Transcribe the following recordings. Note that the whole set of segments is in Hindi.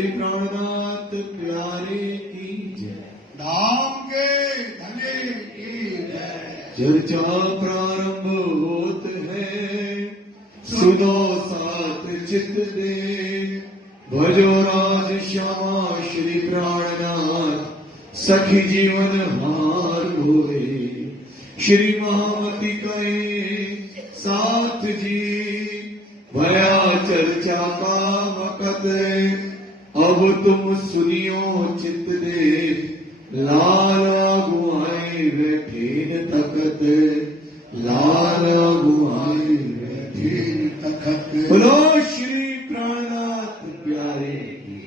श्री प्राणनाथ प्यारे की जय। धाम के धने की जय। चर्चा प्रारंभ होत है, सुनो साथ चित दे, भजो राज श्यामा श्री प्राणनाथ, सखी जीवन हार होए। श्री महामती कहे साथ जी, भया चर्चा का वक़्त, अब तुम सुनियो चित दे, लाल गुआए बैठे तखत, लाल गुआए बैठे तखत। बोलो श्री प्राणनाथ प्यारे की।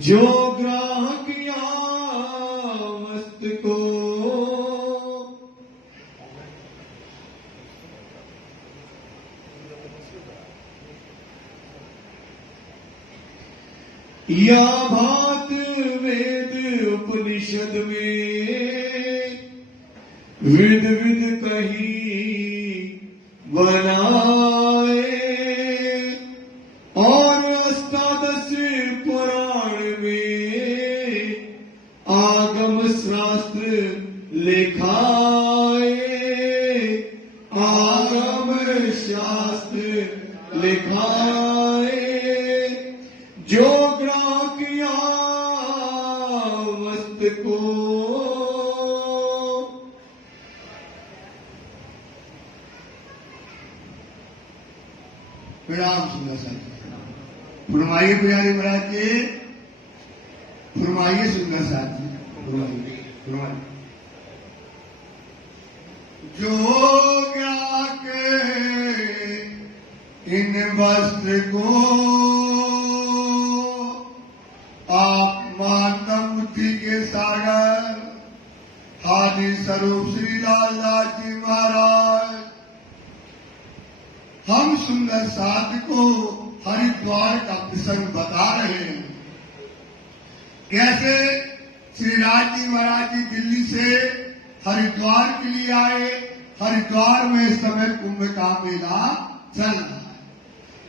जो ग्राहक या मस्त को या भात वेद उपनिषद में विद विद कही बनाए, और अष्टादश पुराण में आगम शास्त्र लिखाए, आगम शास्त्र लिखाए। जो ग्राहक या मस्त को प्रणाम सुना साथ फरमाइए प्यारे महाराज जी, फरमाइए सुंदर साथ जी, फरमाइए। जो ग्राहक इन वस्त्र को आप महात्मूर्ति के सागर हादी स्वरूप श्री लालदास जी महाराज, हम सुंदर साथ को हरिद्वार का प्रसंग बता रहे हैं। कैसे श्री राज जी महाराज जी दिल्ली से हरिद्वार के लिए आए। हरिद्वार में इस समय कुंभ का मेला चल रहा है।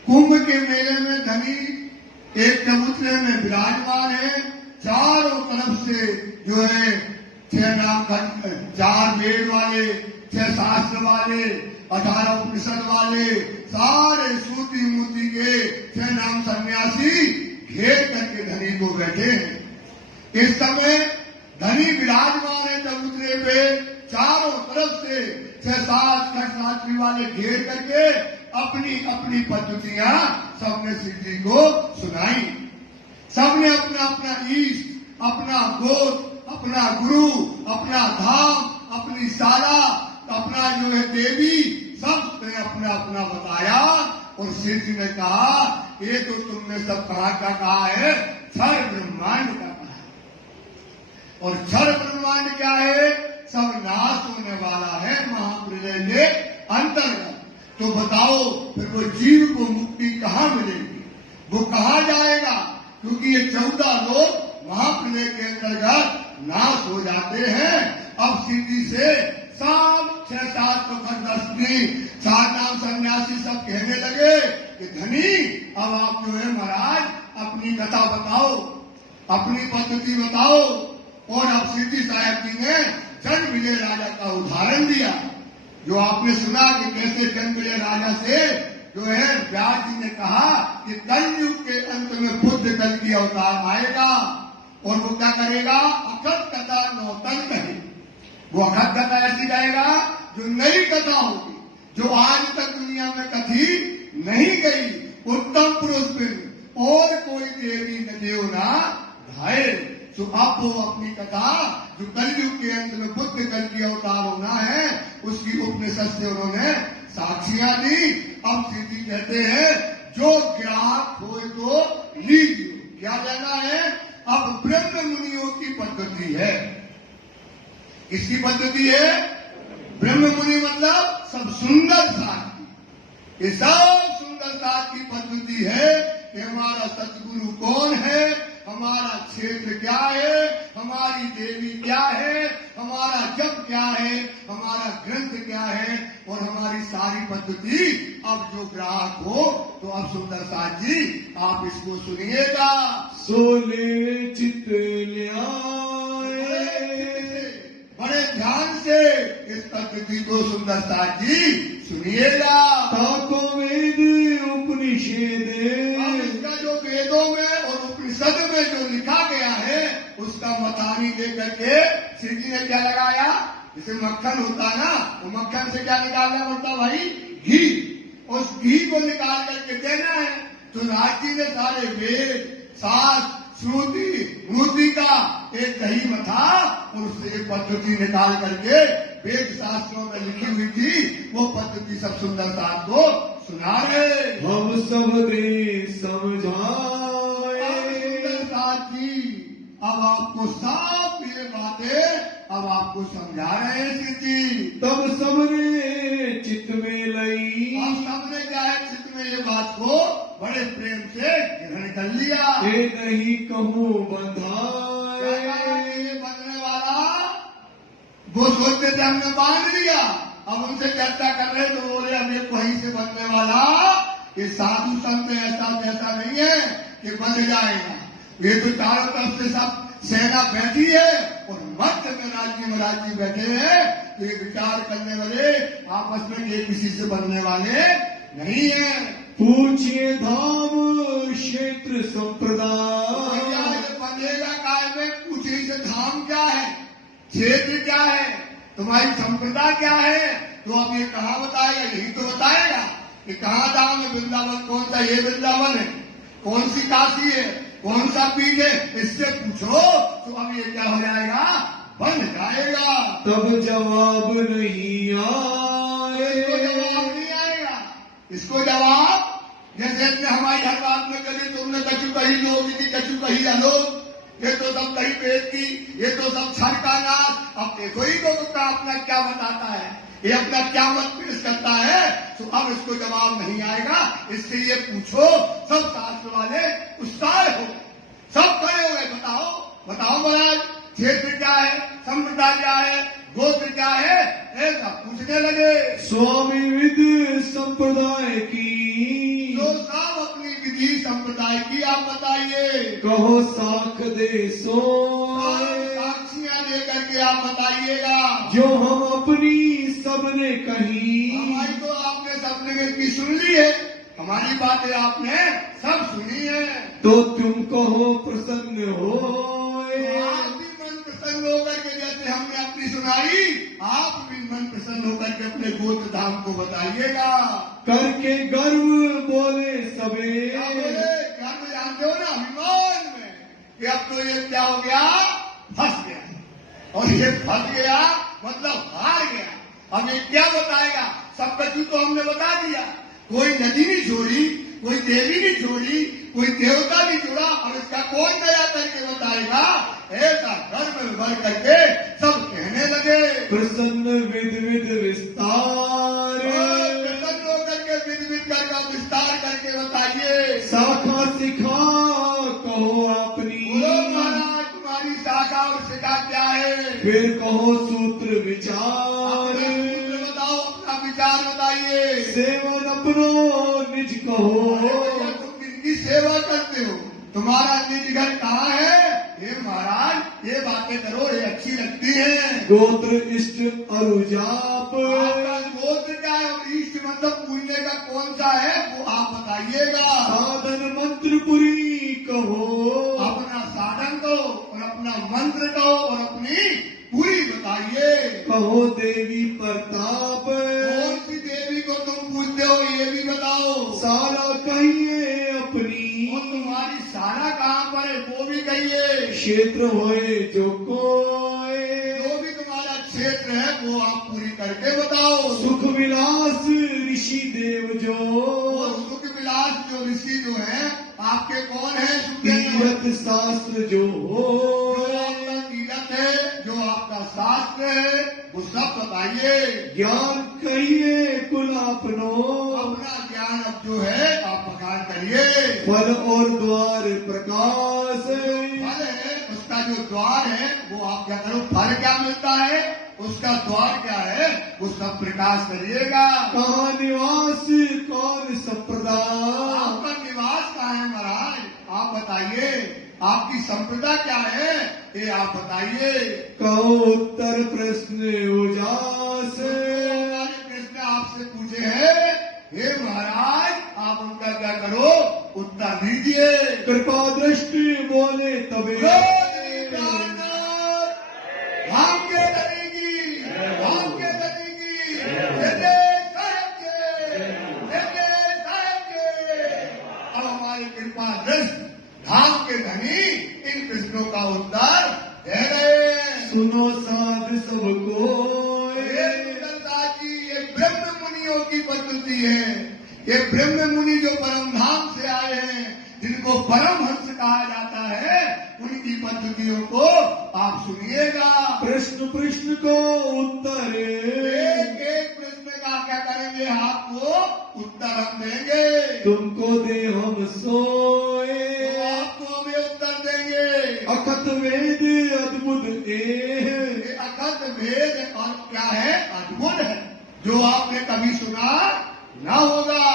कुंभ के मेले में धनी एक चबूतरे में विराजमान है। चारों तरफ से जो है 6 नामखंड, 4 वेद वाले, 6 शास्त्र वाले, 18 उपनिषद वाले, सारे सूती मूर्ति के 6 नाम सन्यासी घेर करके धनी को बैठे हैं। इस समय धनी विराजमान है चबूतरे पे। चारों तरफ से 6-7 खटरात्रि वाले घेर करके अपनी अपनी पद्धतियां सबने श्री जी को सुनाई। सबने अपना अपना ईष्ट, अपना गोत्र, अपना गुरु, अपना धाम, अपनी शाला, अपना जो है देवी, सबने अपना अपना बताया। और श्री जी ने कहा ये तो तुमने सब कहा है, क्षर ब्रह्मांड का कहा है। और क्षर ब्रह्मांड क्या है? सब नाश होने वाला है महाप्रलय के अंतर्गत। तो बताओ फिर वो जीव को मुक्ति कहाँ मिलेगी, वो कहाँ जाएगा? क्योंकि ये 14 लोग महाप्रलय के अंतर्गत नाश हो जाते हैं। अब सीधी से सब 6-7 दशमी 7 नाम सन्यासी सब कहने लगे कि धनी अब आप जो है महाराज अपनी कथा बताओ, अपनी पद्धति बताओ। और अब सीधी साहब जी ने जन्मविजय राजा का उदाहरण दिया। जो आपने सुना कि कैसे जन्मविजय राजा से जो है व्यास जी ने कहा कि कलयुग के अंत में बुद्ध कल की अवतार आएगा और वो क्या करेगा? अखंड कथा नौतन कहे। वो अखंड कथा ऐसी गाएगा जो नई कथा होगी, जो आज तक दुनिया में कथी नहीं गई। उत्तम पुरुष बिन और कोई देवी न देव ना धाये। तो अब वो अपनी कथा जो कलयुग के अंत में बुद्ध कल की अवतार होना है, उसकी उपनिषद से उन्होंने साक्षियां दी। अब सीधी कहते हैं जो ग्राहक हो तो लीजिए। क्या लेना है? अब ब्रह्म मुनियों की पद्धति है। किसकी पद्धति है? ब्रह्म मुनि मतलब सब सुंदर साथ की। ये सब सुंदर साथ की पद्धति है कि हमारा सतगुरु कौन है, हमारा क्षेत्र क्या है, हमारी देवी क्या है, हमारा जप क्या है, हमारा ग्रंथ क्या है, और हमारी सारी पद्धति। अब जो ग्राहक हो तो अब सुंदर साथ जी आप इसको सुनिएगा। सोले चित न्याय, बड़े ध्यान से इस पद्धति को सुंदर साथ जी सुनिएगा। ताको वेद उपनिषद, अब इसका जो वेदों में और उपनिषद में जो लिखा गया है उसका मतानी दे करके श्री जी ने क्या लगाया, जैसे मक्खन होता ना, वो मक्खन से क्या निकालना पड़ता भाई, घी। उस घी को निकाल करके देना है। तो राज जी ने सारे वेद, शास्त्र, श्रुति, स्मृति का एक दही मथा और उससे एक पद्धति निकाल करके वेद शास्त्रों में लिखी हुई थी वो पद्धति सब सुंदर साथ को सुना रहे। हम सब दे समझाए। सुंदर साथ जी अब आपको सब ये बातें अब आपको समझा रहे हैं श्री जी। तब सबने चित्त में लई, अब सबने क्या है चित्त में ये बात को बड़े प्रेम से ग्रहण कर लिया। ये नहीं कहूँ क्या बंधाए। कहा कि ये बनने वाला वो सोचते थे हमने बांध लिया, अब उनसे चर्चा कर रहे तो बोले अब ये वहीं से बनने वाला, ये साधु संत ऐसा वैसा नहीं है कि बन जाएगा। ये तो चारों तरफ से सब सेना बैठी है और मध्य में राजी महाराज जी बैठे हैं। तो ये विचार करने वाले आपस में ये किसी से बनने वाले नहीं है। पूछिए धाम क्षेत्र संप्रदाय, भैया ये बनेगा काय में, पूछिए से धाम क्या है, क्षेत्र क्या है, तुम्हारी संप्रदाय क्या है। तो अब ये कहाँ बताएगा, यही तो बताएगा कि कहाँ धाम है, वृंदावन कौन सा, ये वृंदावन है, कौन सी काशी है, कौन सा पीठ है, इससे पूछो तो अब ये क्या हो जाएगा, बन जाएगा। तब जवाब नहीं आए। इसको जवाब नहीं आएगा, इसको जवाब जैसे कि हमारी हर बात में कभी तुमने कछु कही लोग की, कछु कही अलोक, ये तो सब कही पेट की, ये तो सब क्षण का नाश। अब देखो ही लोगों का अपना क्या बताता है, ये अपना क्या मत पेश करता है। तो अब इसको जवाब नहीं आएगा, इससे ये पूछो। सब शास्त्र वाले उत्साह हो, सब खड़े हुए, बताओ बताओ महाराज क्षेत्र क्या है, संप्रदाय क्या है, गोत्र क्या है, ऐसा पूछने लगे। स्वामी विद संप्रदाय की, तो सब अपनी विधि संप्रदाय की आप बताइए। कहो साख दे सो, साक्षियां लेकर के आप बताइएगा। जो हम अपनी सबने कही। हमारी तो आपने सबने की सुन ली है, हमारी बातें आपने सब सुनी है। तो तुम कहो प्रसन्न हो, आप भी मन प्रसन्न होकर के जैसे हमने अपनी सुनाई, आप भी मन प्रसन्न होकर के अपने गोत्र धाम को बताइएगा। करके गर्व बोले सबे, क्या बोले, क्या तो जानते हो ना अभिमान में कि अब तो ये क्या हो गया, फंस गया। और ये फंस गया मतलब हार गया। अब ये क्या बताएगा, सब कछु तो हमने बता दिया। कोई नदी नहीं छोड़ी, कोई देवी नहीं छोड़ी, कोई देवता नहीं जुड़ा, और इसका कौन दया करके बताएगा। ऐसा गर्व में भर करके सब कहने लगे। प्रसन्न विद विद विस्तार, प्रसन्न होकर के विध विध करके विस्तार करके बताइए। शाखा सिखा कहो अपनी, बोलो महाराज तुम्हारी शाखा और शिखा क्या है। फिर कहो सूत्र विचार, सूत्र बताओ, अपना विचार बताइए। सेवन अपनो निज कहो, तुम किनकी सेवा करते हो, तुम्हारा निज घर कहाँ है। हे महाराज ये बातें करो, ये अच्छी लगती है। गोत्र इष्ट अरुजाप, आपका गोत्र क्या है और इष्ट मतलब पूजने का कौन सा है वो आप बताइएगा। साधन मंत्र पुरी कहो, अपना साधन कहो और अपना मंत्र कहो और अपनी पूरी बताइए। कहो देवी प्रताप, कौन सी देवी को तुम पूजते हो ये भी बताओ। साला कहिए अपनी, और तुम्हारी सारा कहाँ पर है वो भी कहिए। क्षेत्र होए जो कोय, जो भी तुम्हारा क्षेत्र है वो आप पूरी करके बताओ। सुख विलास ऋषि देव जो, और सुख विलास जो ऋषि जो है आपके कौन है, सुखदेव तीरथ शास्त्र जो हो, जो आपका तीरथ है, जो आपका शास्त्र है वो सब बताइए। ज्ञान कहिए कुल अपनो, अपना ज्ञान अब जो है आप बखान करिए। फल और द्वार प्रकाश, फल है उसका उसका जो द्वार है वो आप क्या करो, फल क्या मिलता है, उसका द्वार क्या है, वो सब प्रकाश करिएगा। कहाँ निवास कौन संप्रदा, आपका निवास कहाँ है महाराज, आप बताइए, आपकी संप्रदा क्या है, ये आप बताइए। कहो उत्तर प्रश्न उजास, हमारे कृष्ण आपसे पूछे हैं, हे महाराज आप उनका क्या करो, उत्तर दीजिए। कृपा दृष्टि बोले तबे, हम के धरेगी, हम के धरेगी, अब हमारी कृपा दृष्टि धाम के धनी इन कृष्णों का उत्तर दे रहे हैं। सुनो साध सबको, ये ब्रह्म मुनियों की पद्धति है, ये ब्रह्म मुनि जो परम धाम से आए हैं, जिनको परमहंस कहा जाता है, उनकी पद्धतियों को आप सुनिएगा। प्रश्न प्रश्न को उत्तर, एक एक प्रश्न का क्या करेंगे, आपको उत्तर हम देंगे। तुमको दे हम सोए, तो आपको हमें उत्तर देंगे। अखत वेद अद्भुत ये अखत भेद और क्या है, अद्भुत है, जो आपने कभी सुना ना होगा।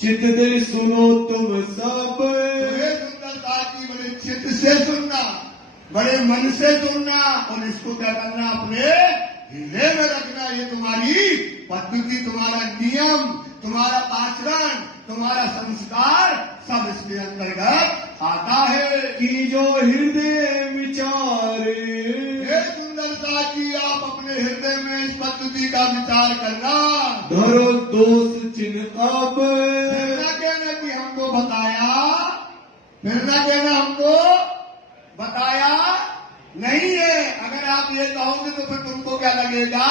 चित दे सुनो तुम सब, बड़े सुंदरता की, बड़े चित्त से सुनना, बड़े मन से सुनना, और इसको क्या करना, अपने हृदय में रखना। ये तुम्हारी पद्धति, तुम्हारा नियम, तुम्हारा आचरण, तुम्हारा संस्कार सब इसके अंतर्गत आता है। कि जो हृदय विचारे, हे सुंदरता की, आप अपने हृदय में इस पद्धति का विचार करना। धरो दोष चिन्ह अब, फिर न कहना कि हमको बताया, फिर न कहना हमको बताया नहीं है। अगर आप ये कहोगे तो फिर तुमको क्या लगेगा,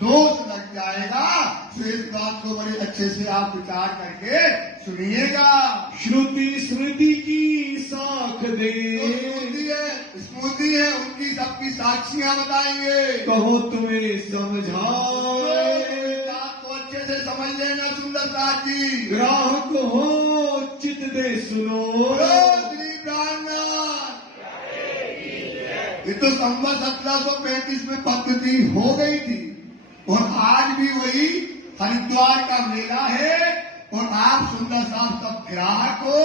दोष लग जाएगा। तो इस बात को बड़े अच्छे से आप विचार करके सुनिएगा। श्रुति स्मृति की साख दे, स्मृति है उनकी, सबकी साक्षियां बताएंगे। कहो तुम्हें समझाए, बात को अच्छे से समझ लेना सुंदरता की। ग्राहक हो चित दे सुनो, श्री प्राणनाथ, ये तो संवत 1735 में पद्धति हो गई थी, और आज भी वही हरिद्वार का मेला है। और आप सुंदर साहब सब ग्राहक हो,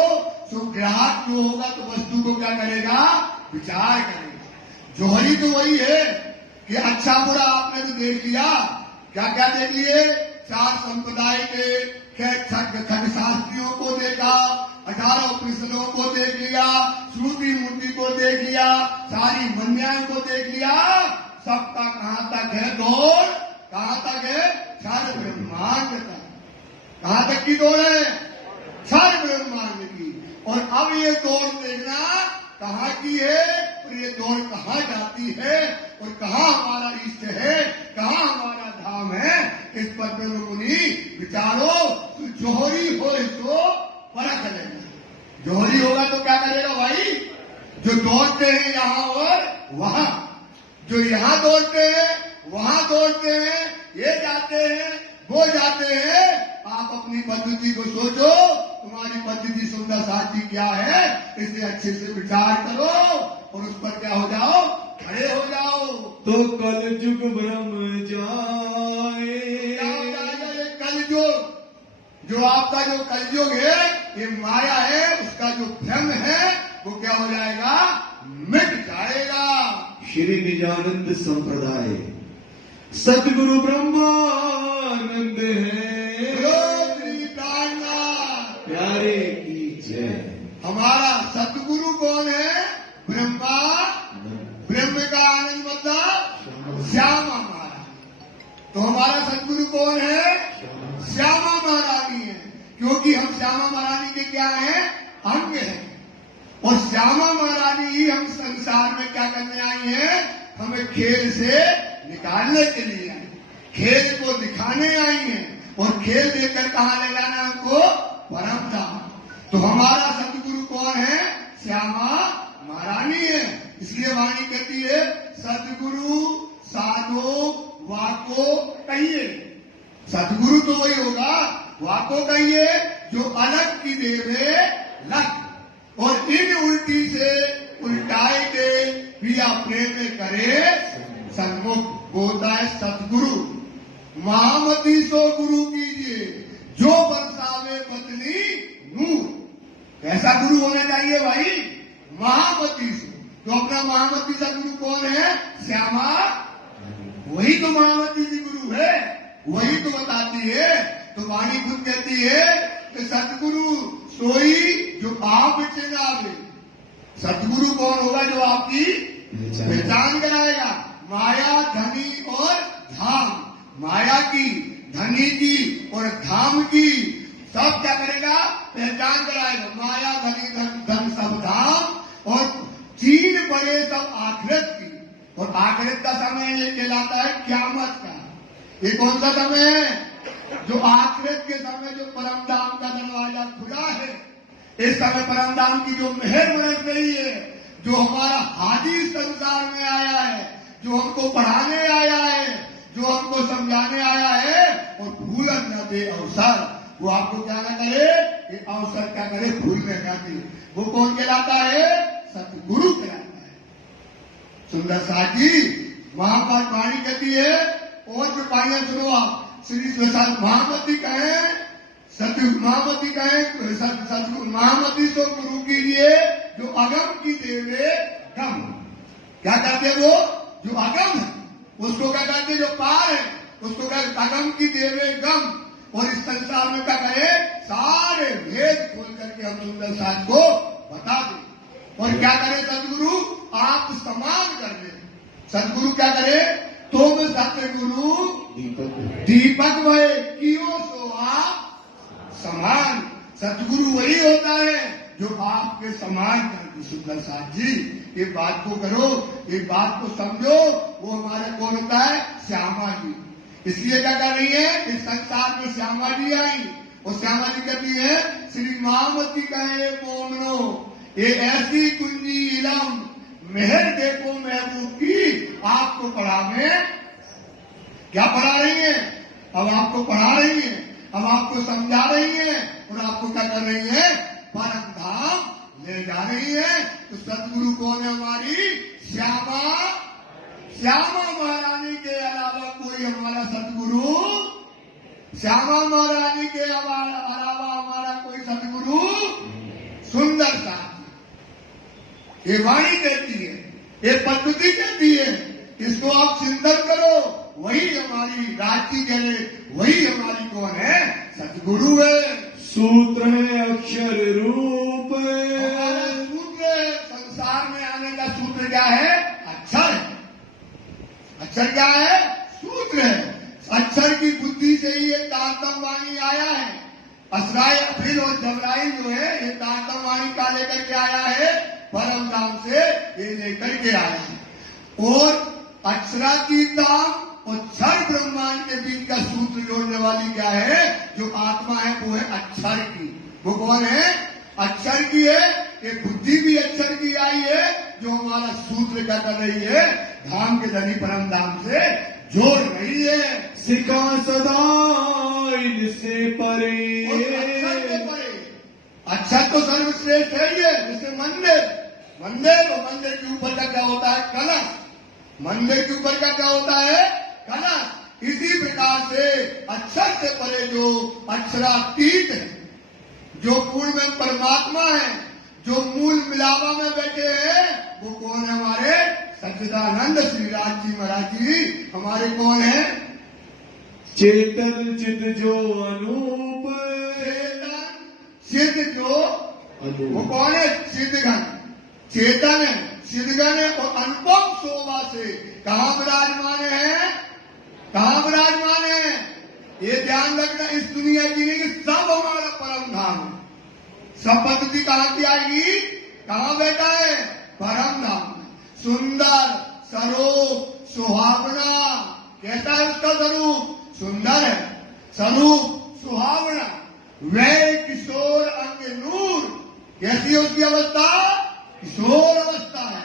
तो ग्राहक जो होगा तो वस्तु को क्या करेगा, विचार करेगा। जोहरी तो वही है कि अच्छा बुरा आपने तो देख लिया, क्या क्या देख लिए, 4 संप्रदाय के खग शास्त्रियों को देखा, 18 उपनिषदों को देख लिया, श्रुति मूर्ति को देख लिया, सारी मन्याओं को देख लिया। सबका कहाँ तक है दौड़, कहाँ तक है, सारे ब्रह्मांड तक। कहाँ तक की दौड़ है, सारे ब्रह्मांड की। और अब ये दौड़ देखना कहाँ की है, और ये दौड़ कहाँ जाती है, और कहाँ हमारा इष्ट है, कहाँ हमारा धाम है, इस पर में मुनि विचारो। तो जोहरी हो इसको परख लेना। जोहरी होगा तो क्या करेगा भाई, जो दौड़ते हैं यहाँ और वहाँ, जो यहाँ दौड़ते हैं वहाँ दौड़ते हैं, ये जाते हैं वो जाते हैं। आप अपनी पद्धति को सोचो, तुम्हारी पद्धति सुंदर साथी क्या है, इसे अच्छे से विचार करो, और उस पर क्या हो जाओ, खड़े हो जाओ। तो कल युग ब्रह्म जाए, क्या हो जाएगा ये कलयुग, जो आपका जो कलयुग है, ये माया है, उसका जो भ्रम है वो क्या हो जाएगा, मिट जाएगा। श्री निजानंद संप्रदाय सतगुरु ब्रह्मानंद है, श्री प्राणनाथ प्यारे की जय। हमारा सतगुरु कौन है, ब्रह्मा, ब्रह्म का आनंद मतलब श्यामा महारानी। तो हमारा सतगुरु कौन है, श्यामा महारानी है, क्योंकि हम श्यामा महारानी के क्या हैं, अंग हैं। और श्यामा महारानी ही हम संसार में क्या करने आई हैं, हमें खेल से निकालने के लिए आई, खेल को दिखाने आई हैं, और खेल देकर कहाँ ले जाना हमको, परम धाम। तो हमारा सतगुरु कौन है, श्यामा महारानी है। इसलिए वाणी कहती है, सतगुरु साधो वाको कहिए। सतगुरु तो वही होगा, वाको कहिए जो अलग की देवे लग, और इन उल्टी से उल्टाए के पिया प्रेम करे सन्मुख, होता है सतगुरु। महामती सो गुरु कीजिए, जो बरसावे बदली नूर। कैसा गुरु होना चाहिए भाई? महामती से। तो अपना महामती सा गुरु कौन है? श्यामा। वही तो महामती जी गुरु है, वही तो बताती है। तो वाणी खुद कहती है कि सतगुरु सोई जो आप चिनावे। सतगुरु कौन होगा? जो आपकी पहचान कराएगा। माया, धनी और धाम। माया की, धनी की और धाम की सब क्या करेगा? पहचान कराएगा। माया, धनी, धन सब धाम और चीन पड़े सब आखिरत की। और आखिरत का समय ये कहलाता है क़यामत का। ये कौन सा समय है? जो आखिरत के समय जो परम धाम का दरवाजा खुला है। इस समय परम धाम की जो मेहर बरस रही है, जो हमारा हाजी संसार में आया है, जो हमको पढ़ाने आया है, जो हमको समझाने आया है, और भूलन न दे अवसर। वो आपको क्या न करे? ये अवसर क्या करे? भूलने न दे। वो कौन कहलाता है? सतगुरु कहलाता है। सुंदर साथी महापाठ वाणी कहती है, और जो पाइया सुनो आप, श्री सत महामती कहे, सतगुरु महामती कहे, सतगुरु महामती तो गुरु कीजिए जो अगम की देवे गम। क्या कहते हैं वो? जो अगम है उसको क्या कहते हैं? जो पार है उसको कहते अगम की देवे गम। और इस संसार में क्या करे? सारे भेद खोल करके हम सुंदर साथ को बता दें। और क्या करे सतगुरु? आप समान कर दे। सतगुरु क्या करे? तुम सतगुरु दीपक भय कियो सो आप समान। सतगुरु वही होता है जो आपके समान करके। सुंदर साथ जी ये बात को करो, ये बात को समझो। वो हमारे कौन होता है? श्यामा जी। इसलिए क्या कर रही है? इस संसार में श्यामा जी आई, और श्यामा जी कहती है श्री महामती कहे मोमनो, ये ऐसी कुंजी इलम मेहर देखो महबूब की। आपको पढ़ावे, क्या पढ़ा रही है? अब आपको पढ़ा रही है, अब आपको समझा रही है, और आपको क्या कर रही है? परम धाम ले जा रही है। तो सतगुरु कौन है? हमारी श्यामा। श्यामा महारानी के अलावा कोई हमारा सतगुरु, श्यामा महारानी के अलावा हमारा कोई सतगुरु। सुंदर सा ये वाणी कहती है, ये पद्धति कहती है, इसको आप चिंतन करो। वही हमारी राजी करे, वही हमारी कौन है? सतगुरु है। सूत्र है अक्षर रूप। हमारा सूत्र है। संसार में आने का सूत्र क्या है? अक्षर है। अक्षर क्या है? सूत्र है। अक्षर की बुद्धि से ही ये तारतम वाणी आया है। असराय अफिल और जबराइल जो है, ये तारतम वाणी का लेकर के आया है, परम धाम से ये लेकर के आया है। और अक्षरातीताम और क्षर ब्रह्मांड के बीच का सूत्र जोड़ने वाली क्या है? जो आत्मा है वो है अक्षर की। वो कौन है? अक्षर की है। ये बुद्धि भी अक्षर की आई है, जो हमारा सूत्र क्या कर रही है? धाम के धनी परम धाम से जोड़ रही है। सिका सदा इनसे परे। अक्षर से परे। अक्षर तो सर्वश्रेष्ठ है ये। जैसे मंदिर, मंदिर और मंदिर के ऊपर का क्या होता है? कलश। मंदिर के ऊपर का क्या होता है? कलश। इसी प्रकार से अक्षर से परे जो अक्षरातीत है, जो पूर्ण में परमात्मा है, जो मूल मिलावा में बैठे हैं, वो कौन है? हमारे सच्चिदानंद श्री राज जी महाराज जी हमारे कौन है? चेतन चित जो अनूप। चेतन सिद्ध जो अनूप। वो कौन है? सिद्धगण। चेतन है, सिद्धगण है, और अनुपम शोभा से कहाँ विराजमान है? कहाँ विराजमान है? ये ध्यान रखना, इस दुनिया की नहीं, सब हमारा परम धाम है। सब पद्धति कहाँ की आएगी? कहाँ बैठा है? परम धाम। सुंदर स्वरूप सुहावना। कैसा है उसका स्वरूप? सुंदर है, स्वरूप सुहावना। वह किशोर अंग नूर। कैसी है उसकी अवस्था? किशोर अवस्था है।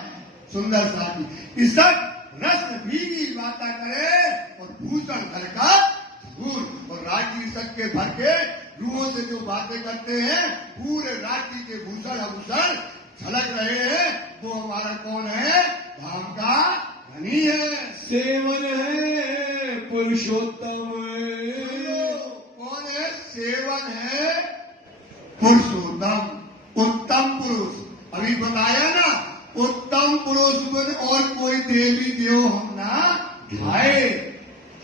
सुंदर साथी इसक रस भीगी बाता करे, और भूषण घर का धूल। और राज्य इसक के भर के रूहों से जो बातें करते हैं, पूरे राज्य के भूषण आभूषण झलक रहे हैं। वो हमारा कौन है? धाम का धनी है। सेवन है पुरुषोत्तम। कौन है? सेवन है पुरुषोत्तम, उत्तम पुरुष। अभी बताया ना, उत्तम पुरुष में और कोई देवी देव हम ना ढाए।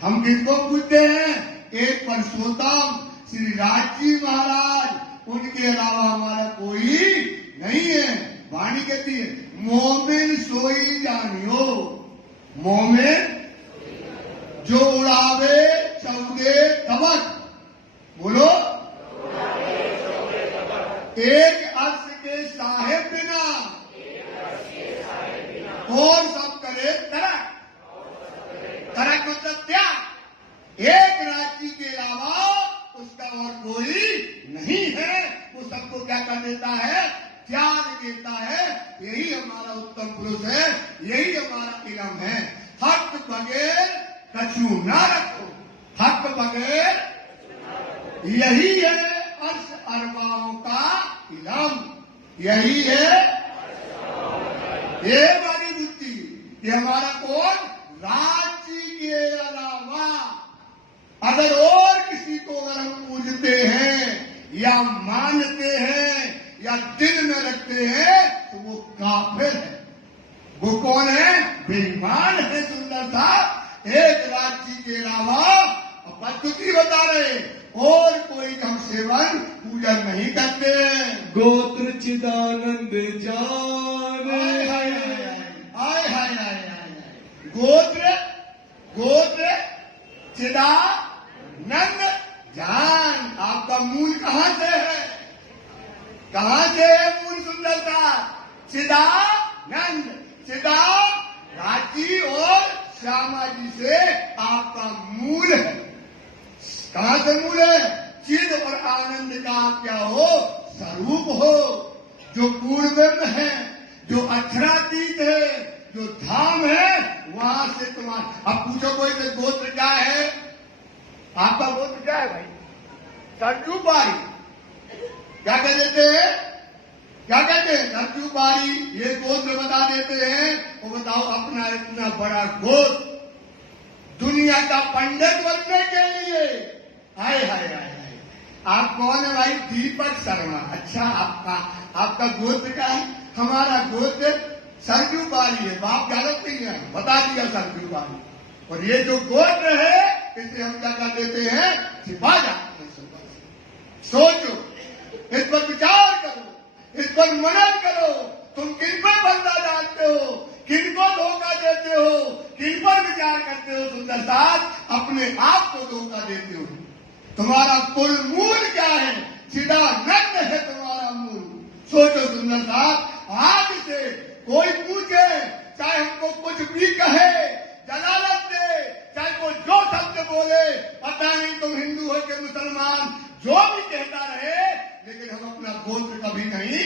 हम किसको पूछते हैं? एक पुरुषोत्तम श्री राजी महाराज, उनके अलावा हमारा कोई नहीं है। वाणी कहती है मोमिन सोई जानियो, मोमिन जो उड़ावे चौदे तबक। बोलो, एक अर्श के साहेब बिना और सब करे तरक। तरक मतलब त्याग। एक राज्य के अलावा उसका और कोई नहीं है। वो सबको क्या कर देता है? त्याग देता है। यही हमारा उत्तम पुरुष है, यही हमारा इलम है। हक बगैर कछु न रखो, हक बगैर, यही है अर्श अरबाओं का इलम, यही है। ये हमारी बुद्धि, ये हमारा कौन? राज्य के अलावा अगर और किसी को अगर हम पूजते हैं या मानते हैं या दिल में रखते हैं तो वो काफिर है। वो कौन है? बेईमान है। सुंदर सा एक राज्य के अलावा पद्धति बता रहे, और कोई हम सेवन पूजन नहीं करते। गोत्र चिदानंद जान। हाय हाय हाय हाय। गोत्र, गोत्र चिदानंद जान। आपका मूल कहां से है? कहां से है मूल? सुंदरता चिदानंद, चिदा राजी और श्यामा जी से आपका मूल है। कहां से मूल है? चिद और आनंद का आप क्या हो? स्वरूप हो, जो पूर्ण है, जो अक्षरातीत है, जो धाम है, वहां से तुम्हारा। अब पूछो कोई से गोत्र क्या है? आपका गोत्र क्या है भाई? सरजू बारी। क्या कह देते हैं? क्या कहते हैं? सरजू बारी। ये गोत्र बता देते हैं। वो बताओ अपना इतना बड़ा गोत्र दुनिया का पंडित बनने के लिए। हाय हाय हाय हाय। आप कौन है भाई? दीपक शर्मा। अच्छा, आपका गोत्र क्या है? हमारा गोत्र सरजू बारी है। बाप जानत नहीं है, बता दिया सरजू बारी। और ये जो गोत्र है इसे हम क्या कर देते हैं? छिपा जाते हैं। सोचो, इस पर विचार करो, इस पर मनन करो। तुम किन पर बंदा डालते हो, किनको धोखा देते हो, किन पर विचार करते हो? सुंदर साथ अपने आप को धोखा देते हो। तुम्हारा कुल मूल क्या है? चिदानंद है तुम्हारा मूल। सोचो सुंदर साथ, आज से कोई पूछे, चाहे हमको कुछ भी कहे, जलालत दे, चाहे वो जो शब्द बोले, पता नहीं तुम हिंदू हो के मुसलमान, जो भी कहता रहे, लेकिन हम अपना गोत्र कभी नहीं,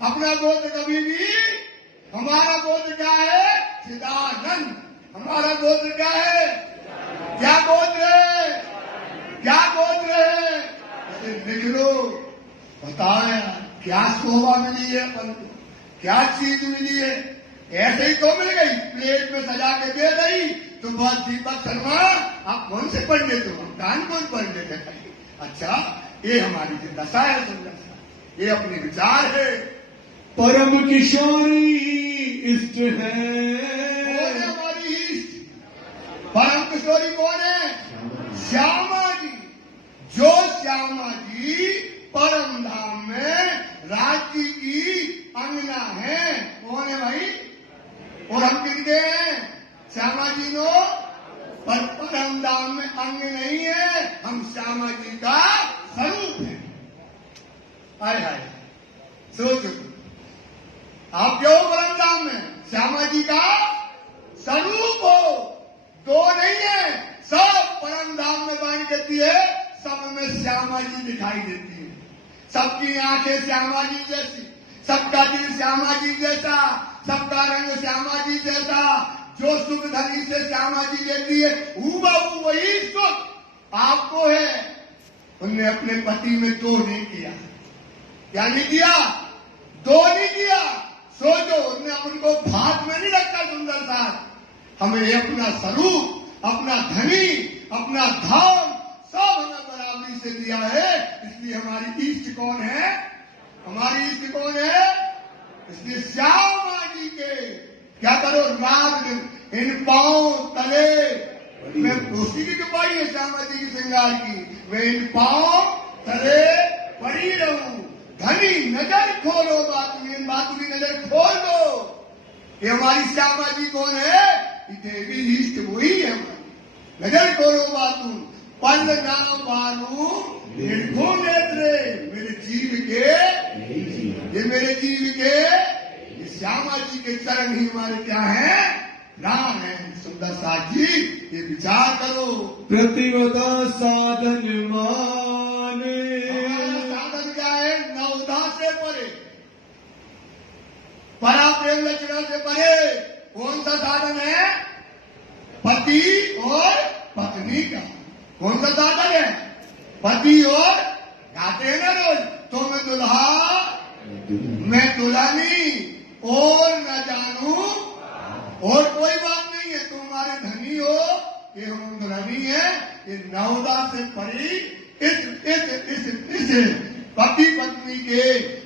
अपना गोत्र कभी भी। हमारा गोत्र क्या है? चिदानंद। हमारा गोत्र क्या है? क्या गोत्र है? क्या गोत्र है? इसे लिख लो। बताओ यार, क्या शोभा मिली है अपन को, क्या चीज मिली है? ऐसे ही तो मिल गई, प्लेट में सजा के दे रही। तो बस दीपक शर्मा आप कौन से पंडित हो? कान कौन पंडित है? अच्छा, ये हमारी जो दशा है सुंदर सा, ये अपने विचार है। परम किशोरी इष्ट है। कौन है हमारी इष्ट? परम किशोरी कौन है? श्यामा जी। जो श्यामा जी परम धाम में राज्य की अंगना है। कौन है भाई? और हम किनके हैं? श्यामा जी नो। पर परम धाम में अंग नहीं है, हम श्यामा जी का स्वरूप है। हाय हाय, सोचो, आप क्यों परम धाम में? श्यामा जी का स्वरूप हो। दो नहीं है, सब परम धाम में वाणी कहती है, सब में श्यामा जी दिखाई देती है। सबकी आंखें श्यामा जी जैसी, सबका दिल श्यामा जी जैसा, सबका रंग श्यामा जी जैसा। जो सुख धनी से श्यामा जी लेती है, हूबहू वही सुख आपको है। उनने अपने पति में दो नहीं किया। क्या नहीं किया? दो नहीं किया। सोचो, उसने उनको भाग में नहीं रखा सुंदर सा। हमें अपना स्वरूप, अपना धनी, अपना धाम सब हमें बराबरी से दिया है। इसलिए हमारी इष्ट कौन है? हमारी इष्ट कौन है? इसलिए श्यामा जी के क्या करो, राग इन पांव तले मैं उसी की कृपाई है, श्यामा जी की श्रृंगार की। मैं इन पांव तले पड़ी रहूं। धनी नजर खोलो, बातुली बातुली नजर खोल दो। ये हमारी श्यामा जी कौन है? देवी इष्ट वही है हमारी। नजर खोलो बातू पल नाम बानू देखो नेत्रे, मेरे जीव के, ये मेरे जीव के, ये श्यामा जी के चरण ही हमारे क्या है? प्राण है। सुंदर साथ जी ये विचार करो। प्रतिवता साधन माने, हमारा साधन क्या है? नवधा से परे, परा प्रेम लक्षणा से परे कौन सा साधन है? पति और पत्नी का। कौन सा साधन है? पति और, गाते हैं ना रोज, तो मैं दुल्हा मैं दुल्हनी और न जानू, और कोई बात नहीं है, तुम हमारे धनी हो, ये हम दुल्हनी है। ये नवदा से परी इस पति पत्नी के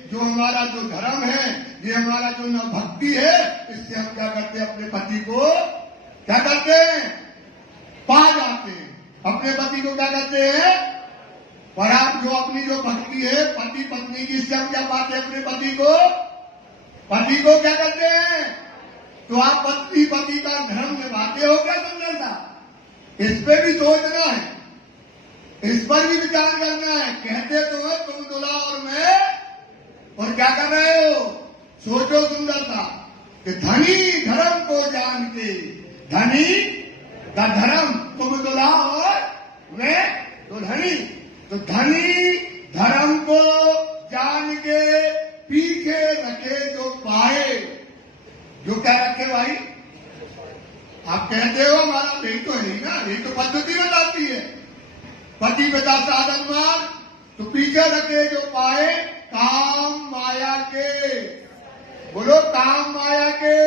जो हमारा जो धर्म है, ये हमारा जो न भक्ति है, इससे हम क्या करते हैं? अपने पति को क्या करते हैं? पा जाते हैं। अपने पति को क्या करते हैं? और आप जो अपनी जो भक्ति है पति पत्नी की, इससे हम क्या पाते हैं? अपने पति को, पति को क्या करते हैं? तो आप पति पति का धर्म निभाते हो क्या? सुंदर सा इस पे भी सोचना है, इस पर भी विचार करना है। कहते तो है तुम दुल्हा और मैं, और क्या कर रहे हो? सोचो सुंदर सा कि धनी धर्म को जान के, धनी का धर्म, तुम दुल्हा और मैं दुल्हनी, तो धनी धर्म को जान के पीछे रखे जो पाए, जो क्या रखे भाई? आप कहते हो हमारा यही तो है ही ना, यही तो पद्धति बताती है। पति पिता साधन मार्ग, तो पीछे रखे जो पाए काम माया के, बोलो काम माया के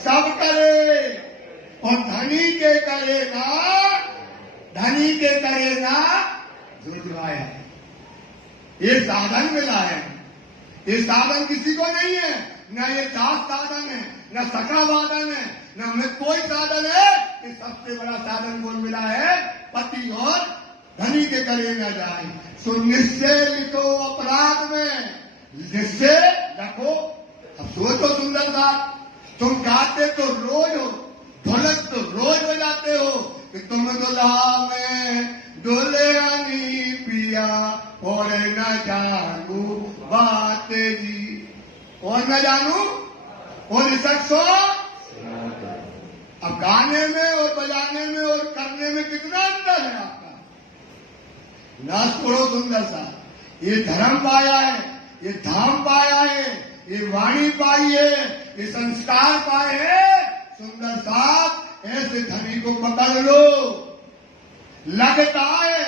सब करे, और धनी के करे ना, धनी के करे ना जुझवाया। ये साधन मिला है, ये साधन किसी को नहीं है, न ये दास साधन है, न सखा साधन है, न हमें कोई साधन है। ये सबसे बड़ा साधन कौन मिला है? पति और धनी के करे न जाए। सो निश्चय लिखो अपराध में, निश्चय रखो। अब सोचो सुंदर सा, तुम गाते तो रोज हो, ढोलक तो रोज बजाते हो कि तुम दुल्हा में दुल्हनी पिया और न जानू बात जी, और न जानू और सो। अब गाने में और बजाने में और करने में कितना अंतर है आपका? ना छोड़ो सुंदर सा, ये धर्म पाया है, ये धाम पाया है, ये वाणी पाई है, ये संस्कार पाए हैं। सुंदर साथ ऐसे धनी को पकड़ लो। लगता है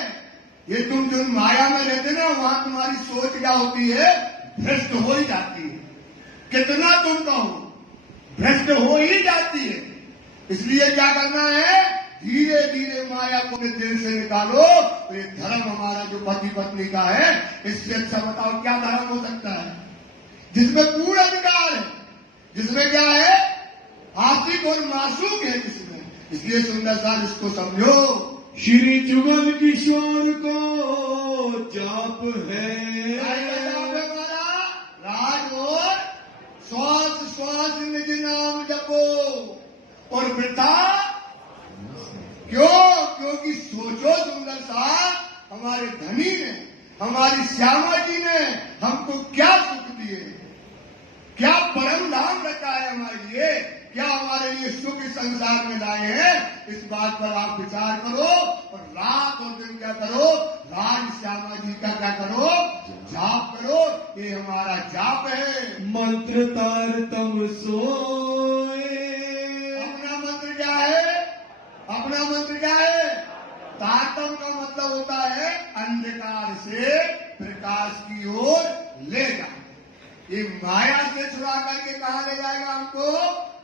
ये तुम जो माया में रहते ना, वहां तुम्हारी सोच क्या होती है? भ्रष्ट हो ही जाती है। कितना तुम कहो, भ्रष्ट हो ही जाती है। इसलिए क्या करना है? धीरे धीरे माया को अपने दिल से निकालो। तो ये धर्म हमारा जो पति पत्नी का है, इससे अच्छा बताओ क्या धर्म हो सकता है? जिसमें पूर्ण अधिकार है, जिसमें क्या है? आशिक और मासूक है जिसमें। इसलिए सुंदर साथ इसको समझो। श्री जुगल किशोर को जाप है, राज और श्वास श्वास निज नाम जपो, और वृथा क्यों? क्योंकि सोचो सुंदर साथ, हमारे धनी ने, हमारी श्यामा जी ने हमको क्या सुख दिए, क्या परम धाम रखा है हमारे लिए, क्या हमारे लिए सुख इस संसार में लाए हैं। इस बात पर आप विचार करो, और रात और दिन क्या करो? राज श्यामा जी का क्या करो? जाप करो। ये हमारा जाप है। मंत्र तार तम सोए, अपना मंत्र क्या है? अपना मंत्र क्या है? तारतम का मतलब होता है अंधकार से प्रकाश की ओर ले जाना। ये माया से छुड़ा करके कहाँ ले जाएगा हमको?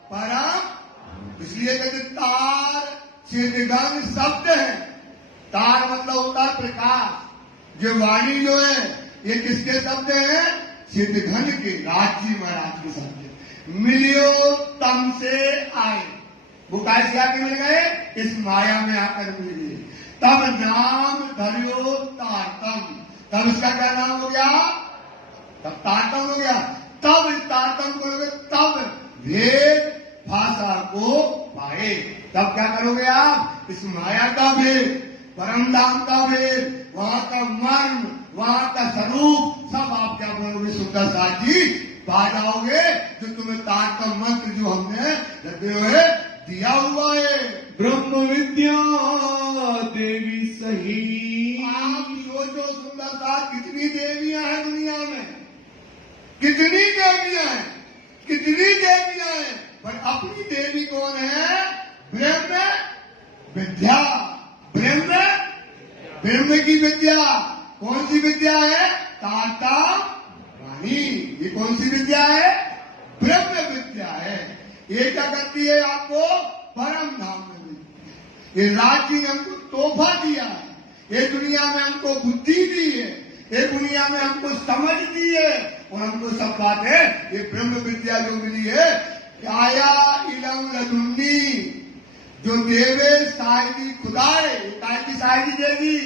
परम। इसलिए कहते तार चिदगन शब्द है। तार मतलब होता है प्रकाश। जो वाणी जो है ये किसके शब्द है? चिदघन के, राज जी महाराज के शब्द। मिलियो तम से आए, वो कैसे आके मिल गए? इस माया में आकर मिल गए। तब नाम धरियो तारतम, तब इसका क्या नाम हो गया? तब तारतम हो गया। तब इस तारतम को लोगे, तब भेद भाषा को पाए। तब क्या करोगे आप? इस माया का भेद, परम धाम का भेद, वहां का मर्म, वहां का स्वरूप सब आप क्या बोलोगे? सुंदर साथ जी पा जाओगे। जो तुम्हें तारतम मंत्र जो हमने रखे हुए दिया हुआ है, ब्रह्म विद्या देवी सही। आप सोचो सुंदर साथ, कितनी देवियां हैं दुनिया में, कितनी देवियां हैं, कितनी देवियां हैं, पर अपनी देवी कौन है? ब्रह्म विद्या। ब्रह्म, ब्रह्म की विद्या। कौन सी विद्या है? तारतम वाणी। ये कौन सी विद्या है? ब्रह्म विद्या है। ये क्या करती है? आपको परम धाम में मिलती है। ये राज्य ने हमको तोहफा दिया है। ये दुनिया में हमको बुद्धि दी है, ये दुनिया में हमको समझ दी है, और हमको सब बातें ये ब्रह्म विद्या जो मिली है। आया इलम लदुन्नी, जो देवे साहिदी खुदाए, काय की साहिदी देगी?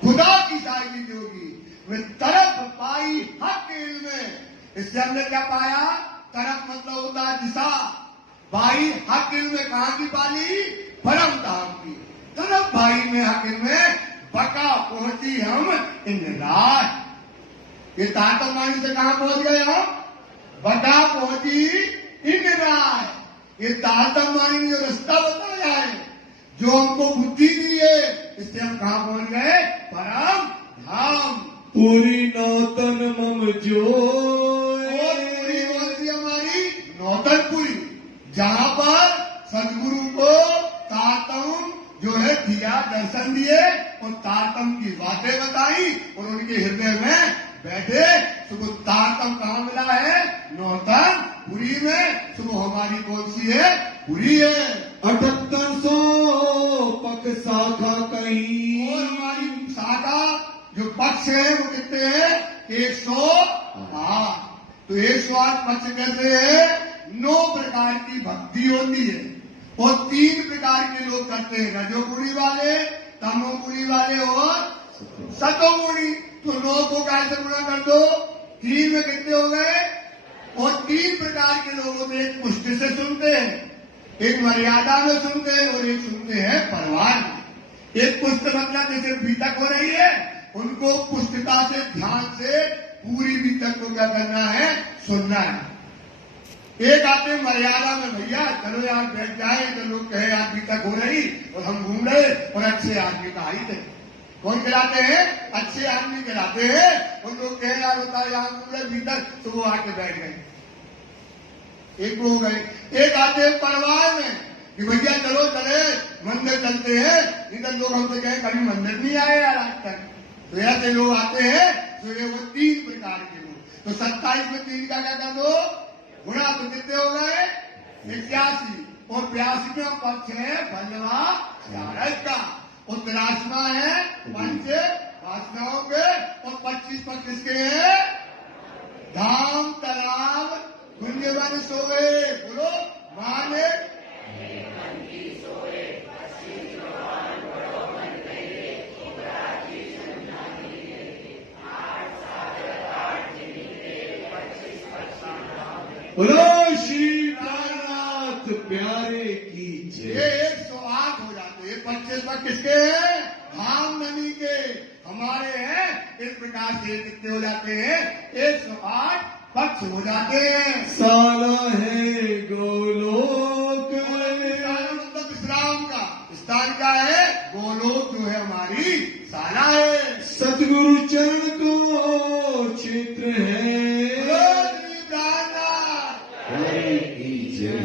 खुदा की साहिदी देगी। वे तरफ पाई हक इल्म। इससे हमने क्या पाया? तरफ मतलब होता है दिशा, भाई हक इल्म में कहां की पाली? परम धाम की तरफ। भाई में हक इल्म में बका पहुंची हम इन राज। ये तारतम वाणी से कहां पहुंच गए हम? बका पहुंची इन राज। ये तारतम वाणी ने जो रास्ता बताया है, जो हमको बुद्धि दी है, इससे हम कहां पहुंच गए? परम धाम। पूरी नौतन मम जो, और पूरी बोलती हमारी नौतनपुरी, जहां पर सदगुरु को तारतम जो है दिया, दर्शन दिए, और तारतम की बातें बताई, और उनके हृदय में बैठे। सुबह तारतम कहाँ मिला है? नौतनपुरी में। सुबह हमारी कौन सी है? पुरी है। 7800 पक शाखा कहीं। और हमारी शाखा जो पक्ष है वो कितने हैं? 108। तो 108 पक्ष कैसे है? 9 प्रकार की भक्ति होती है, और 3 प्रकार के लोग करते हैं, रजोगुणी वाले, तमोगुणी वाले और सतोगुणी। तो 9 को कैसे गुणा कर दो? 3 में कितने हो गए? और 3 प्रकार के लोग होते हैं। एक पुष्टि से सुनते हैं, एक मर्यादा में सुनते हैं, और एक सुनते हैं परवान में। एक पुष्ट मतलब जैसे बीतक हो रही है, उनको पुष्टता से, ध्यान से पूरी बीतक को क्या करना है? सुनना है। एक आते मर्यादा में, भैया चलो यार बैठ जाए, तो लोग कहे यार बीतक हो रही, और हम घूम रहे, और अच्छे आदमी का ही थे। कौन कहलाते हैं? अच्छे आदमी कहलाते हैं। उन लोग कहे यार होता है यहाँ घूम रहे बीतक, तो वो आके बैठ गए, एक वो हो गए। एक आते हैं परिवार में कि भैया चलो चले मंदिर चलते हैं, इधर लोग हमसे कहे कभी मंदिर नहीं आए यार आज तक। तो ऐसे लोग आते हैं। तो ये वो 3 प्रकार के लोग। तो 27 में 3 का क्या कर दो? गुणा। तो कितने हो गए? 81। और 82 में पक्ष है बलवा चारज का, और 83वां है पंच वासनाओं के, और 25 पक्ष किसके हैं? धाम तालाब गुंजवन सोए। बोलो माने बोलो श्री प्राणनाथ प्यारे की ये जय। 108 हो जाते हैं। 25 पक्ष किसके हैं? धाम नदी के हमारे हैं। इस प्रकार से कितने हो जाते हैं? 108 पक्ष हो जाते हैं। साला है गोलोक में। मतलब विश्राम का स्थान क्या है? गोलोक जो है हमारी साला है। सतगुरु चरण को क्षेत्र है।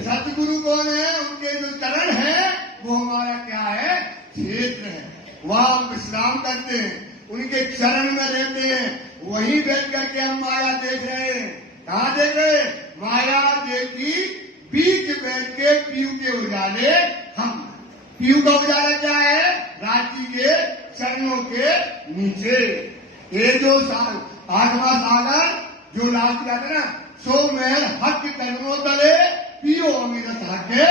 सतगुरु कौन है? उनके जो चरण है वो हमारा क्या है? क्षेत्र है। वहां हम विश्राम करते हैं, उनके चरण में रहते हैं। वहीं बैठ करके हम माया देख रहे हैं। कहाँ देखे? माया देखी बीच बैठ के पीयू के उजाले हम। पीयू का उजाला क्या है? राजी के चरणों के नीचे। ये जो आठवां सागर जो लास्ट का था ना, सो महल हक कदमों तले पियो अमीरत हक के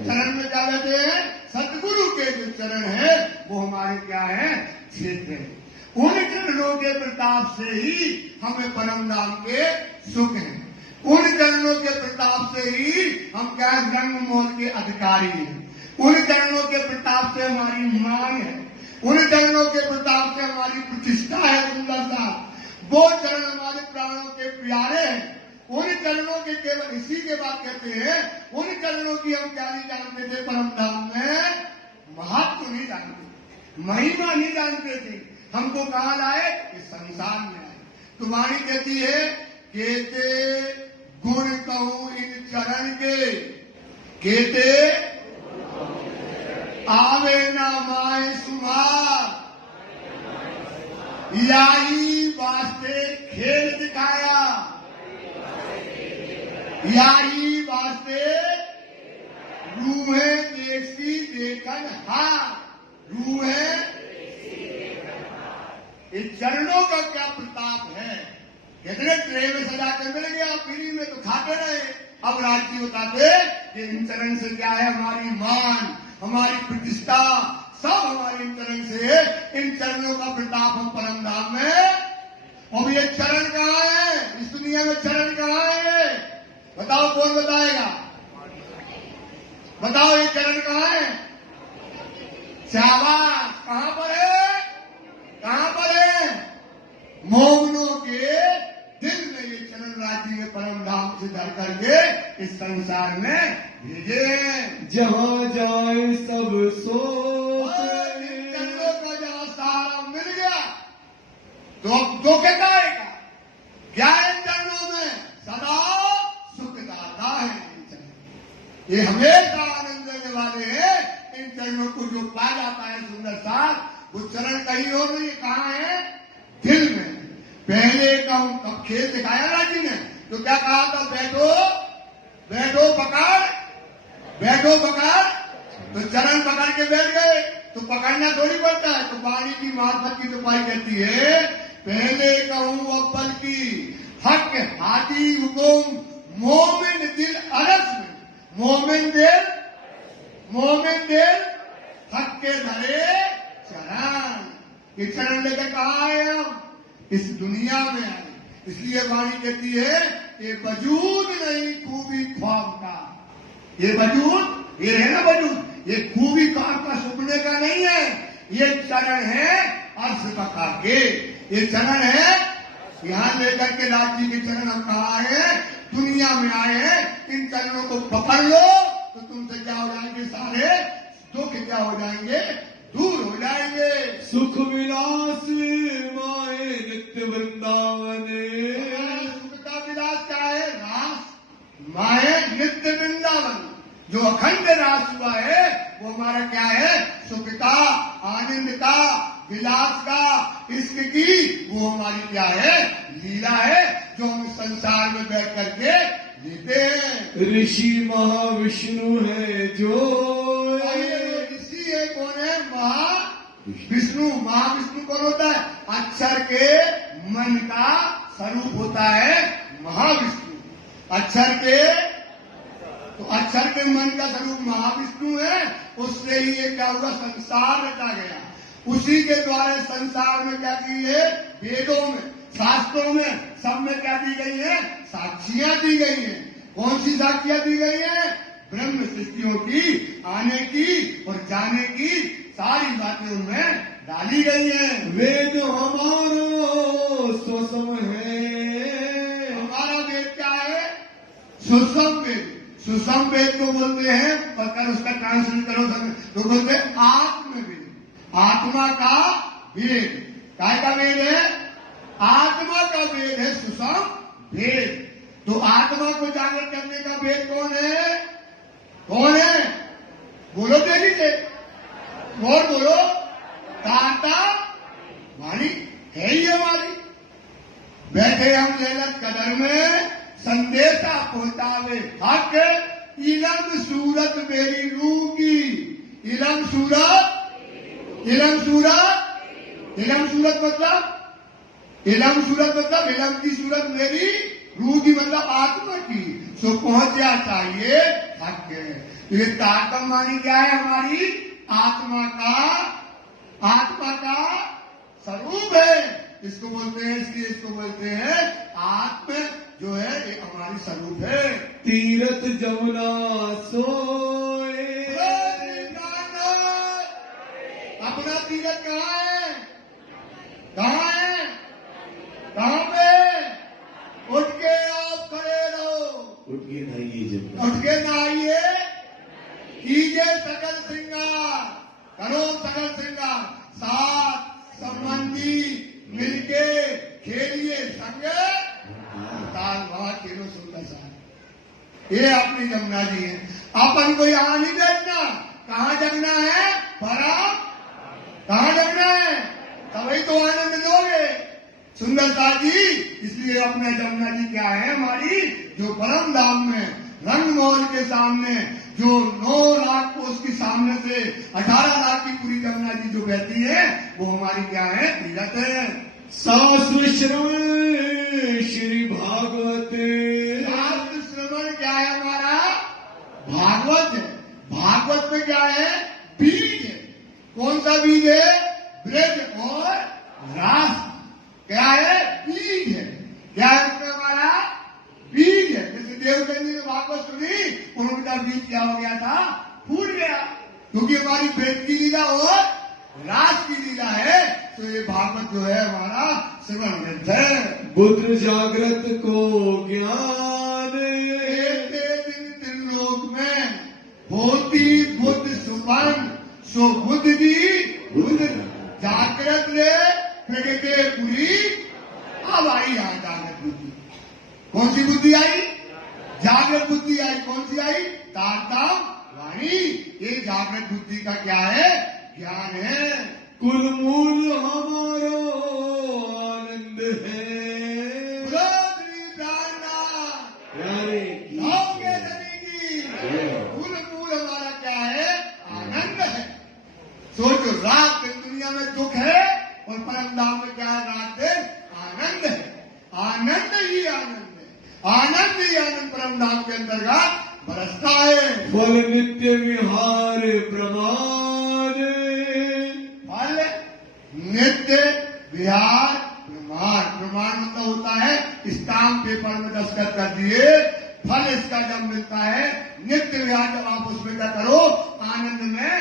चरण में क्या बैठे हैं? सतगुरु के जो चरण है वो हमारे क्या है? क्षेत्र है। उन चरणों के प्रताप से ही हमें परम धाम के सुख हैं। उन चरणों के प्रताप से ही हम क्या रंग मोल के अधिकारी हैं। उन चरणों के प्रताप से हमारी मान है। उन चरणों के प्रताप से हमारी प्रतिष्ठा है सुंदरता। वो चरण हमारे प्राणों के प्यारे हैं। उन चरणों के केवल इसी के बाद कहते हैं, उन चरणों की हम क्या नहीं जानते थे? परम धाम में महत्व नहीं जानते, महिमा नहीं जानते थे। हमको कहाँ लाए? इस संसार में आए। तो वाणी कहती है, कहते गुण कहूं इन चरण के, कहते आवे ना माए सुमार, याही वास्ते खेल दिखाया, याही वास्ते रूहे देखी देखन हार, रूहे इस चरणों का क्या प्रताप है। कितने ट्रे में सजा कर मिल गया, फ्री में तो खाते रहे। अब राज्य बताते कि इन चरण से क्या है? हमारी मान, हमारी प्रतिष्ठा सब हमारे इन चरण से है। इन चरणों का प्रताप हम परम धाम में। अब ये चरण कहाँ है? इस दुनिया में चरण कहाँ है? बताओ, कौन बताएगा? बताओ ये चरण कहाँ है? शाबाश, कहाँ पर है? कहाँ पर है? मोहनों के दिल में ये चरण राज्य में परम धाम से धर करके इस संसार में भेजे। जहाँ जाए सब सोते, चरणों का जहाँ सहारा मिल गया तो अब धोखे का आएगा क्या? इन चरणों में सदा सुखदाता है। ये हमेशा आनंद देने वाले हैं। इन चरणों को जो पा जाता है सुंदर सा, वो चरण कहीं और नहीं, कहाँ है? दिल में। पहले का कब खेल दिखाया राजी ने, तो क्या कहा था? बैठो बैठो पकड़, बैठो पकड़। तो चरण पकड़ के बैठ गए, तो पकड़ना थोड़ी पड़ता है। तो वाणी की मार्फत की तो पाई कहती है, पहले कहूं अव्वल की हक हाथी हुकुम, मोमिन दिल अरस में, मोमिन दिल हक के धरे चरण। ये चरण लेकर कहाँ आए हम? इस दुनिया में आए। इसलिए वाणी कहती है, ये वजूद नहीं खूबी ख्वाब का। ये वजूद, ये है ना वजूद, ये खूबी ख्वाब का सुपने का नहीं है। ये चरण है अर्श बका के। ये चरण है, यहाँ लेकर के राज्य के चरण हम कहा है? दुनिया में आए हैं। इन चरणों को पकड़ लो तो तुमसे क्या हो जाएंगे? सारे दुख क्या हो जाएंगे? दूर हो जाएंगे। सुख विलास माए नित्य वृंदावन। सुख का विलास क्या है? रास माए नित्य वृंदावन। जो अखंड रास हुआ है वो हमारा क्या है? सुख का, आनंद का, विलास का, इश्क की वो हमारी क्या है? लीला है, जो हम संसार में बैठ करके लेते हैं। ऋषि महाविष्णु है जो, ऋषि है कौन है? महाविष्णु। महाविष्णु कौन होता है? अक्षर के मन का स्वरूप होता है महाविष्णु। अक्षर के, तो अक्षर के मन का स्वरूप महाविष्णु है। उससे ही ये क्या हुआ? संसार रचा गया। उसी के द्वारा संसार में क्या की है? वेदों में, शास्त्रों में, सब में क्या दी गई है? साक्षियां दी गई हैं। कौन सी साक्षियां दी गई हैं? ब्रह्म सृष्टियों की, आने की और जाने की सारी बातें उनमें डाली गई हैं। वेद हमारो स्वसम है। हमारा वेद क्या है? सुसम वेद। सुसम वेद को बोलते हैं, पकड़ उसका ट्रांसलेट करो तो बोलते हैं आत्मवेद। आत्मा का वेद। काय का वेद है? आत्मा का वेद है सुसम वेद। तो आत्मा को जागृत करने का वेद कौन है? कौन है? बोलो तेजी से, और बोलो। दाता वाणी है ही हमारी। बैठे हम लेलत कदर में, संदेशा पहुंचावे हक, इलम सूरत मेरी रूह की। इलम सूरत मतलब इलम की सूरत मेरी, रूह की मतलब आत्मा की। सो पहुंचा चाहिए हक के। ये ताकम मानी क्या है? हमारी आत्मा का स्वरूप है। इसको बोलते हैं, इसलिए इसको बोलते हैं आत्म जो है ये हमारी स्वरूप है। तीरथ जमुना सोए। अपना तीरथ कहाँ है? कहाँ है? कहाँ पे? उठ के आप खड़े रहो। उठ के नहाइए जमुना। उठ के नहाइए, कीजिए सकल श्रृंगार, करो सकल श्रृंगार, साथ संबंधी मिलके खेलिए संग ताल बाबा खेलो सुंदर सा। ये अपनी जमुना जी है। अपन को यहाँ नहीं देखना। कहाँ जगना है? परम। कहाँ जगना है? तभी तो आनंद लोगे सुंदरता जी। इसलिए अपने जमुना जी क्या है? हमारी जो परम धाम में रंग मोहन के सामने जो 9 लाख को उसके सामने से 18 लाख की पूरी जमुना जी जो बहती है, वो हमारी क्या है? तीरथ है। शास्त्र श्रवण श्री भागवत। शास्त्र श्रवण क्या है? हमारा भागवत है। भागवत में क्या है? बीज है। कौन सा बीज है? ब्रज और रास। क्या है? बीज है। क्या है उसमें? हमारा बीज है। जैसे देवचंद जी ने भागवत सुनी, उनका बीज क्या हो गया था? फूट गया। क्योंकि हमारी वेद की लीला और रास की लीला है। तो ये भागवत जो है हमारा श्रवण ग्रंथ है। बुद्ध जागृत को ज्ञान। दिन त्रिलोक में होती बुद्ध सुपन, सो बुद्ध जी बुद्ध जागृत ले प्रगटे पूरी। अब आई यहाँ जागृत बुद्धि। कौन सी बुद्धि आई? जागृत बुद्धि आई। कौन सी आई? तारता वाणी। ये जागृत बुद्धि का क्या है? ज्ञान है। कुल मूल हमारो आनंद है। कुल मूल हमारा क्या है? आनंद है। सोचो, रात दिन दुनिया में दुख है और परम धाम में क्या है? रात दिन आनंद है। आनंद ही आनंद है। आनंद ही आनंद परम धाम के अंतर्गत बरसता है। फल नित्य विहार प्रमाण। फल नित्य विहार प्रमाण। प्रमाण मतलब होता है स्टाम्प पेपर में दस्तखत कर दिए। फल इसका जब मिलता है नित्य विहार, जब आप उसमें क्या करो? आनंद में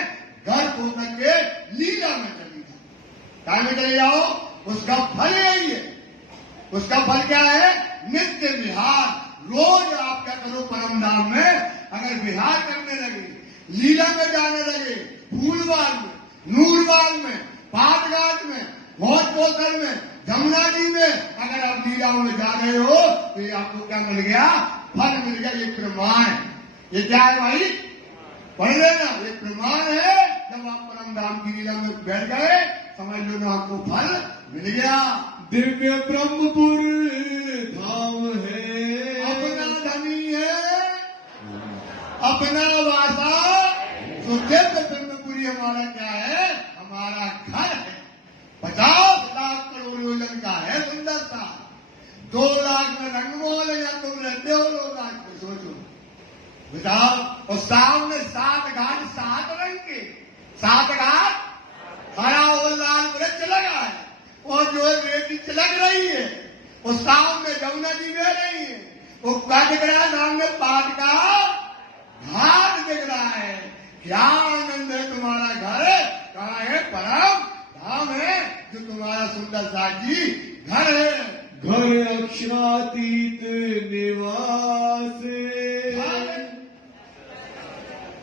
गर्क होकर के लीला में चली जाओ। क्या में चले जाओ? उसका फल यही है। उसका फल क्या है? नित्य विहार। रोज आप क्या करो? परम धाम में अगर विहार करने लगे, लीला में जाने लगे, फूलबाग में, नूरबाग में, पाटघाट में, भोजपोखर में, जमुना जी में अगर आप लीलाओं में जा रहे हो, तो ये आपको क्या मिल गया? फल मिल गया। ये प्रमाण। ये क्या है भाई? पढ़ लेना। ये प्रमाण है। जब आप परम धाम की लीला में बैठ गए, समझ लो ना, आपको फल मिल गया। दिव्य ब्रह्मपुर धाम है। अपना धनी है, अपना वासा। तो दिव्य ब्रह्मपुरी हमारा क्या है? हमारा घर है। 50 लाख करोड़ योजन का है सुंदरता। 2 लाख में रंगमोहल है। या तुम रहते हो लोग आज को सोचो, बताओ। और सामने 7 घाट 7 रंग के, 7 घाट, हरा और लाल वृक्ष लगा है। और जो है बेटी चिलक रही है। और सामने जमुना जी बह रही है। वो क्या दिख रहा है? सामने पाट का घाट दिख रहा है। क्या आनंद है! तुम्हारा घर कहाँ है? परम धाम है जो तुम्हारा सुंदर साजी घर है। घर अक्षरातीत निवास।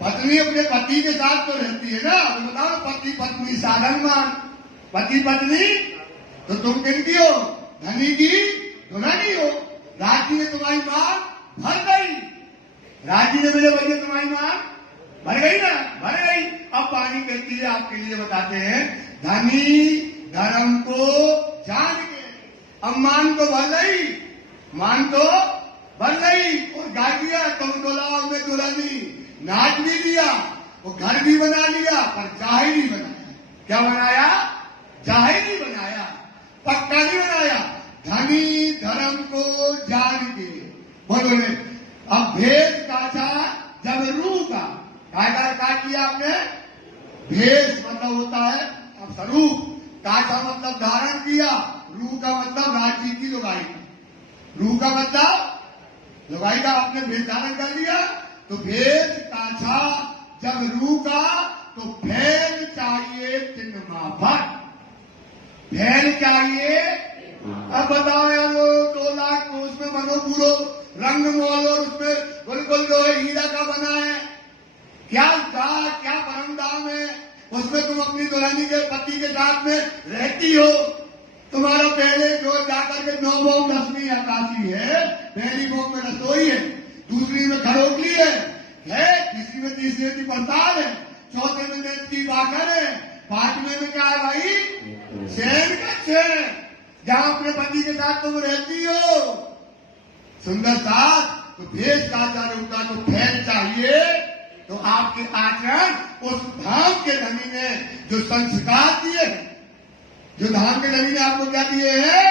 पत्नी अपने पति के साथ तो रहती है ना। तो बताओ, पति पत्नी साधन मान। पति पत्नी तो तुम किनकी हो? धनी की दुल्हनी हो। राजी ने तुम्हारी मां भर गई। राजी ने मुझे भैया तुम्हारी मां भर गई ना? भर गई। अब पानी कहती है, आपके लिए बताते हैं, धनी धर्म को जान के। अब मान तो भर गई, मान तो बन गई और गा दिया, तुम डोलाओ में दुल्हनी, नाच भी दिया, वो घर भी बना लिया, पर जाहिर ही बनाया। क्या बनाया? जाहिर ही बनाया, पक्का नहीं बनाया। धनी धर्म को जान के बोलो ने अब भेष काटा जब रूह का क्या किया आपने? भेष मतलब होता है अब स्वरूप, काटा मतलब धारण किया, रूह का मतलब राज्य की लुगाई, रूह का मतलब लुगाई का आपने भेष धारण कर लिया। तो भेष काटा जब रूह का तो फैल चाहिए तीन माफक, फैल चाहिए। अब बताओ यार वो 2 लाख को उसमें बनो पूरो रंग मोल और उसमें बिल्कुल जो है हीरा का बना है, क्या क्या परम दाम है उसमें। तुम अपनी दुल्हनी के पति के साथ में रहती हो, तुम्हारा पहले जो जाकर के 9 बोम 10वीं आकाशी है, पहली बोम में रसोई है, दूसरी में खरोगली है, तीसरी में तीसरी की पड़ताल है, चौथे में नेत्र की बाकर है, 5वें में क्या है भाई? चैन का चैन, जहां अपने पति के साथ तुम रहती हो। सुंदर साथ तो भेष काटा रूपा तो फैल चाहिए। तो आपके आचरण उस धाम के धनी ने जो संस्कार दिए हैं, जो धाम के धनी ने आपको क्या दिए हैं,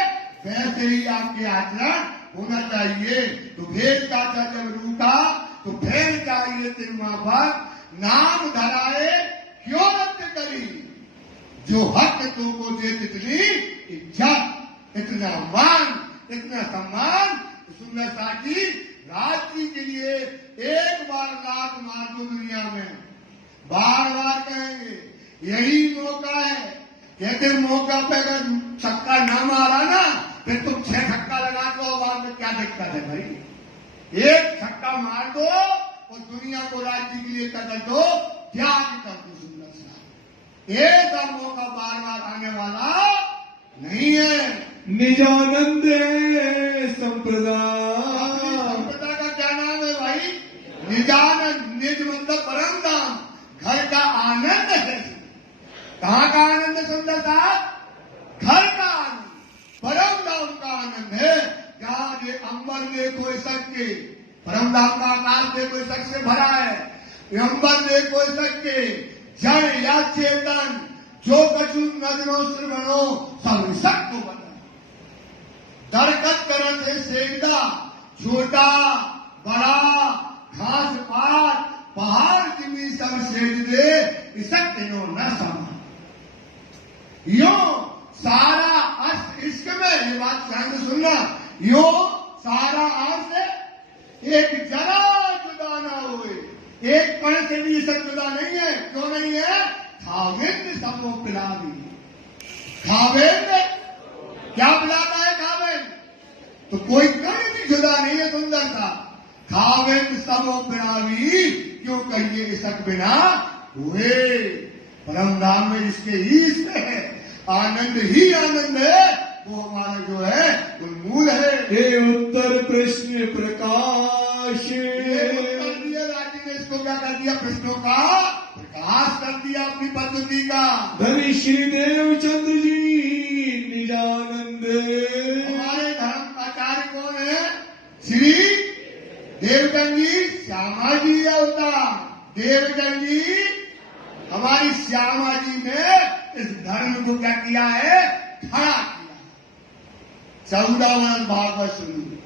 वैसे ही आपके आचरण होना चाहिए। तो भेष काटा जब रूपा तो फैल चाहिए तिरुमा पर, नाम धराए क्यों रद्द करी, जो हक तुमको दे तितनी इज्जत, इतना मान, इतना सम्मान। सुंदर साथी राज्य के लिए एक बार लात मार दो दुनिया में, बार बार कहेंगे यही मौका है। कहते मौका पे अगर छक्का न मारा ना फिर तुम 6 छक्का लगा दो, बाद में क्या दिक्कत है भाई? एक छक्का मार दो और दुनिया को राज्य के लिए कर दो, त्याग कर दो। सुंदर सा एक मौका बार बार आने वाला नहीं है। निजानंद संप्रदाय, संप्रदाय का क्या नाम है भाई? निजानंद। निज मतलब परम धाम, घर का आनंद है। कहाँ का आनंद है सुंदर साहब? घर का आनंद, परम धाम का आनंद है। जहाँ ये अंबर देखो सबके, परम धाम का आकाश देखो शक से भरा है, अंबर देखो सबके, जड़ या चेतन जो कछु नजरों से बनो सब शक को बना। दरकत करन से सेकदा, छोटा बड़ा घास पात पहाड़ जिमी सब सेज दे, इसक तीनों न समा। यो सारा अर्थ इश्क में, ये बात ध्यान से सुनना, यो सारा अर्थ एक जरा जुदा ना हुए, एक कण से भी सब जुदा नहीं है। क्यों नहीं है? खावेंद्र सबको पिला दी। खावेंद्र क्या पिलाता है? खावेंद्र तो कोई कण भी जुदा नहीं है। सुंदर सा खावेंद्र सबको पिला दी, क्यों कहिए इसक बिना हुए। परम धाम में जिसके ईश है आनंद ही आनंद है, वो हमारा जो है मूल है। हे उत्तर प्रश्न प्रकाश, उत्तर दिया राज्य ने इसको क्या कर दिया? प्रश्नों का प्रकाश कर दिया अपनी पद्धति का। धनी श्रीदेव चंद्र जी निजानंद। हमारे धर्म आचार्य कौन है? श्री देवचंद जी श्यामा जी अवतार। देवचंद जी हमारी श्यामा जी ने इस धर्म को क्या किया है? खड़ा किया। 14 वर्ष भागवत सुनी,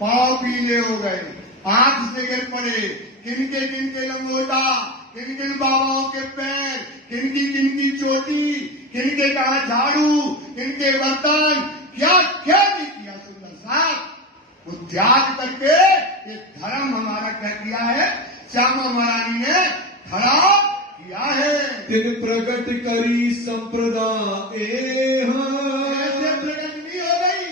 पांव पीले हो गए, आंख से गिर पड़े, किनके किनके लंगोटा, किन किन बाबाओं के पैर, किनकी चोटी, किनके कहा झाड़ू, किनके बर्तन, क्या क्या नहीं किया। सुंदर साहब वो त्याग करके ये धर्म हमारा क्या किया है? श्यामा महारानी ने खड़ा किया है। तिन प्रकट करी संप्रदाय, ऐसे प्रकट नहीं हो गई,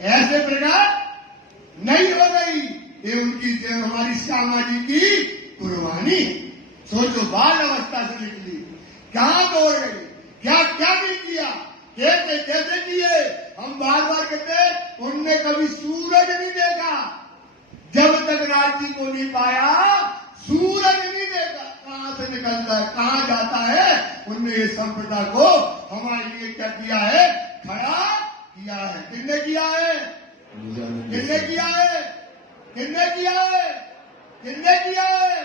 ऐसे प्रकट नहीं हो गई। ये उनकी हमारी श्यामा जी की कुर्बानी। सोचो बाल अवस्था से निकली, कहां दौड़ गई, क्या क्या नहीं किया, कैसे कैसे किए। हम बार बार कहते उनने कभी सूरज नहीं देखा, जब तक राज्य को नहीं पाया सूरज नहीं देखा। कहां से निकलता है, कहां जाता है। उनने ये संप्रदाय को हमारे लिए क्या किया है? खड़ा किया है। किसने किया है? किसने किया है? किसने किया है? किसने किया है?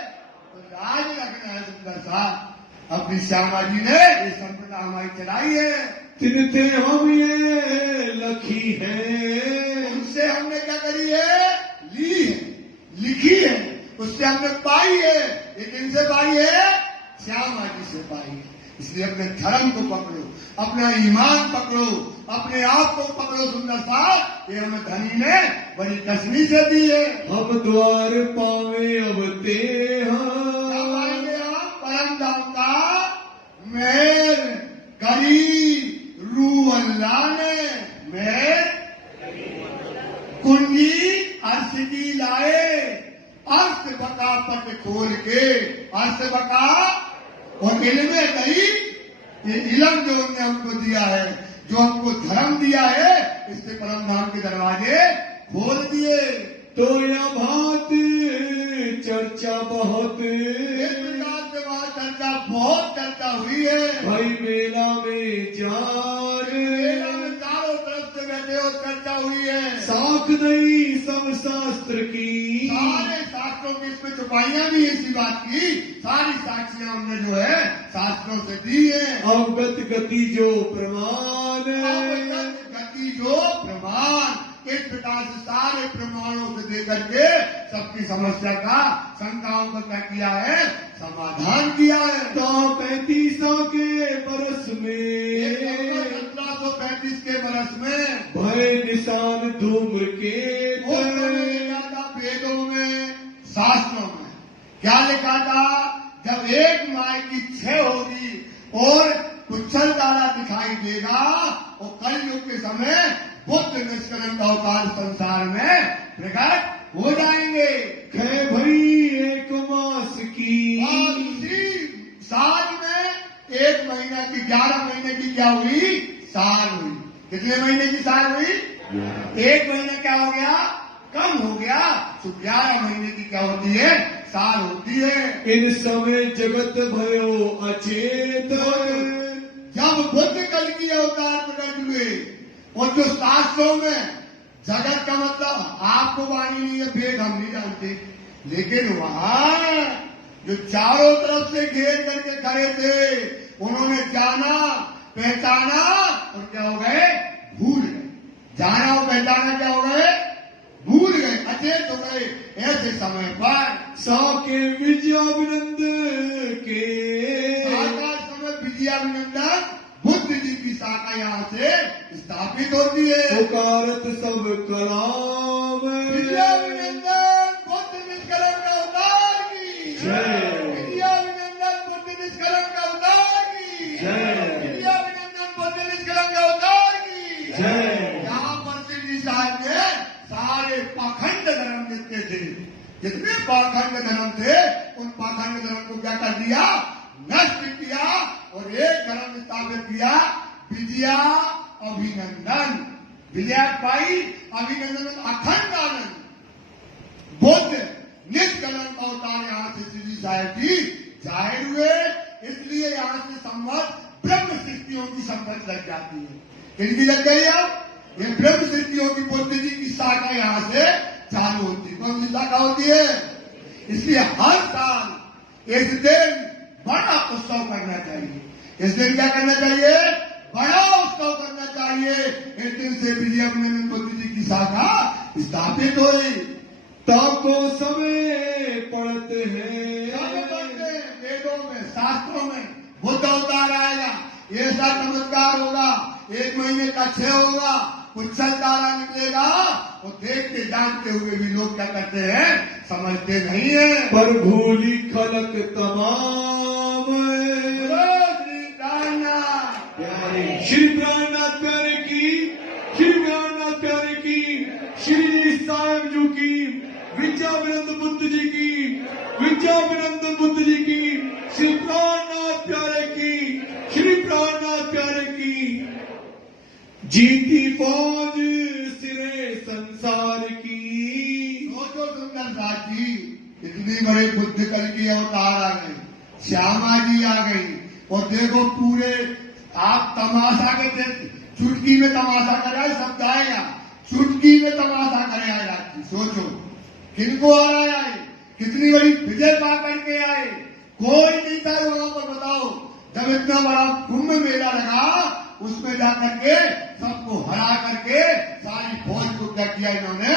तो लाज रखना है सुंदर साहब। अपनी श्यामा जी ने ये संपदा हमारी चलाई है। तिनते हम ये लखी है, उनसे हमने क्या करी है? ली है, लिखी है, उससे हमने पाई है। ये किनसे पाई है? श्यामा जी से पाई है। इसलिए अपने धर्म को पकड़ो, अपना ईमान पकड़ो, अपने आप को पकड़ो सुंदर साहब। ये हमें धनी ने बड़ी कसमी से दी है। हम द्वार पावे अब ते क्या पाएंगे हम? परम धाम का मेहर करी रू अल्लाह ने, मेहर कुंजी अर्श की लाए, अर्श बका पट खोल के, अर्श बका और इल्म नहीं, ये इल्म जो उन्होंने हमको दिया है, जो हमको धर्म दिया है, इससे परम धाम के दरवाजे खोल दिए। तो या भात चर्चा बहुत, इस प्रकार से वहां चर्चा, बहुत चर्चा हुई है। भाई मेला में जार, मेला में चारों तरफ से बैठे और चर्चा हुई है। साख नहीं सब शास्त्र की, सारे शास्त्रों की इसमें चुपाइयां भी इसी बात की, सारी साक्षियां हमने जो है शास्त्रों से दी है। अवगत गति जो प्रमाण, गति जो प्रमाण, इस प्रकार से सारे प्रमाणों से देकर के सबकी समस्या का, शंकाओं का क्या किया है? समाधान किया है। तो 35 के बरस में, 1735 के बरस में भय निशान धूम के वो समय लिखा था वेदों में, शास्त्रों में क्या लिखा था? जब एक माय की छह होगी और उच्छल तारा दिखाई देगा और कलयुग के समय बुद्ध निष्कलंक अवतार संसार में प्रकट हो जाएंगे। खे भई एक मास की, और उसी साल में 1 महीना की, 11 महीने की क्या हुई? साल हुई। कितने महीने की साल हुई? 1 महीना क्या हो गया? कम हो गया। तो 11 महीने की क्या होती है? साल होती है। इन समय जगत भयो अचेत, जब बुद्ध कल की अवतार प्रकट हुए और जो शास्त्रों में जगत का मतलब आपको वाणी नहीं है, भेद हम नहीं जानते, लेकिन वहां जो चारों तरफ से घेर करके खड़े थे, उन्होंने जाना, पहचाना और क्या हो गए? भूल गए। जाना और पहचाना क्या हो गए? भूल गए, अचेत हो गए। ऐसे समय पर साके विजयाभिनंद के, समय विजयाभिनंदन बुद्ध जी की शाखा यहाँ से स्थापित होती है। पुकारत सब कलाम, विजयाभिनंदन बुद्ध निष्कलंक अवतार की जय। विजयाभिनंदन बुद्ध निष्कलंक अवतार की जय। विजयाभिनंदन बुद्ध निष्कलंक अवतार की जय। यहाँ पर श्री जी साहब ने सारे पाखंड धर्म जितने थे, जितने पाखंड धर्म थे, उन पाखंड धर्म को क्या कर दिया? नष्ट किया और एक धर्म स्थापित किया, विजया अभिनंदन। विजया पाई, अभिनंदन, अखंड आनंद। बुद्ध निष्कलंक अवतार यहाँ से श्री जी साहब जी जाहिर हुए, इसलिए यहाँ से संवत ब्रह्म सृष्टियों की संवत लग जाती है। किनकी लग गई अब? ये ब्रह्म सृष्टियों की बुद्ध जी की शाखा यहाँ से चालू होती है। कौन सी शाखा होती है? इसलिए हर साल इस दिन बड़ा उत्सव करना चाहिए। इस दिन क्या करना चाहिए? बड़ा उत्सव करना चाहिए। इस दिन से विजयाभिनंदन बुद्ध जी की शाखा स्थापित हुई। ताको समय पढ़ते हैं, वेदों में, शास्त्रों में बुद्ध अवतार आएगा, ऐसा चमत्कार होगा, 1 महीने का 6 होगा, उच्छल तारा निकलेगा और देखते जानते हुए भी लोग क्या करते हैं? समझते नहीं है। पर भूली खलक तमाम, श्री प्राणनाथ प्यारे श्री प्राणनाथ प्यारे की, श्री प्राणनाथ प्यारे की, श्री जी साहब जी की, विजयाभिनंदन बुद्ध जी की, विजयाभिनंदन बुद्ध जी की, श्री प्राणनाथ प्यारे की, श्री प्राणनाथ प्यारे की। जीती फौज सिरे संसार की, सोचो सुंदर साथ जी, इतनी बड़े बुद्ध कल की अवतार आ गई, श्यामा जी आ गई, और देखो पूरे आप तमाशा के चुटकी में तमाशा कराए सब जाएगा, चुटकी में तमाशा करे आए राज जी। सोचो किनको हराया है, कितनी बड़ी विजय पा करके आए। कोई नहीं था वहां पर, बताओ। जब इतना बड़ा कुंभ मेला लगा उसमें जाकर के सबको हरा करके सारी फौज को क्या किया इन्होंने,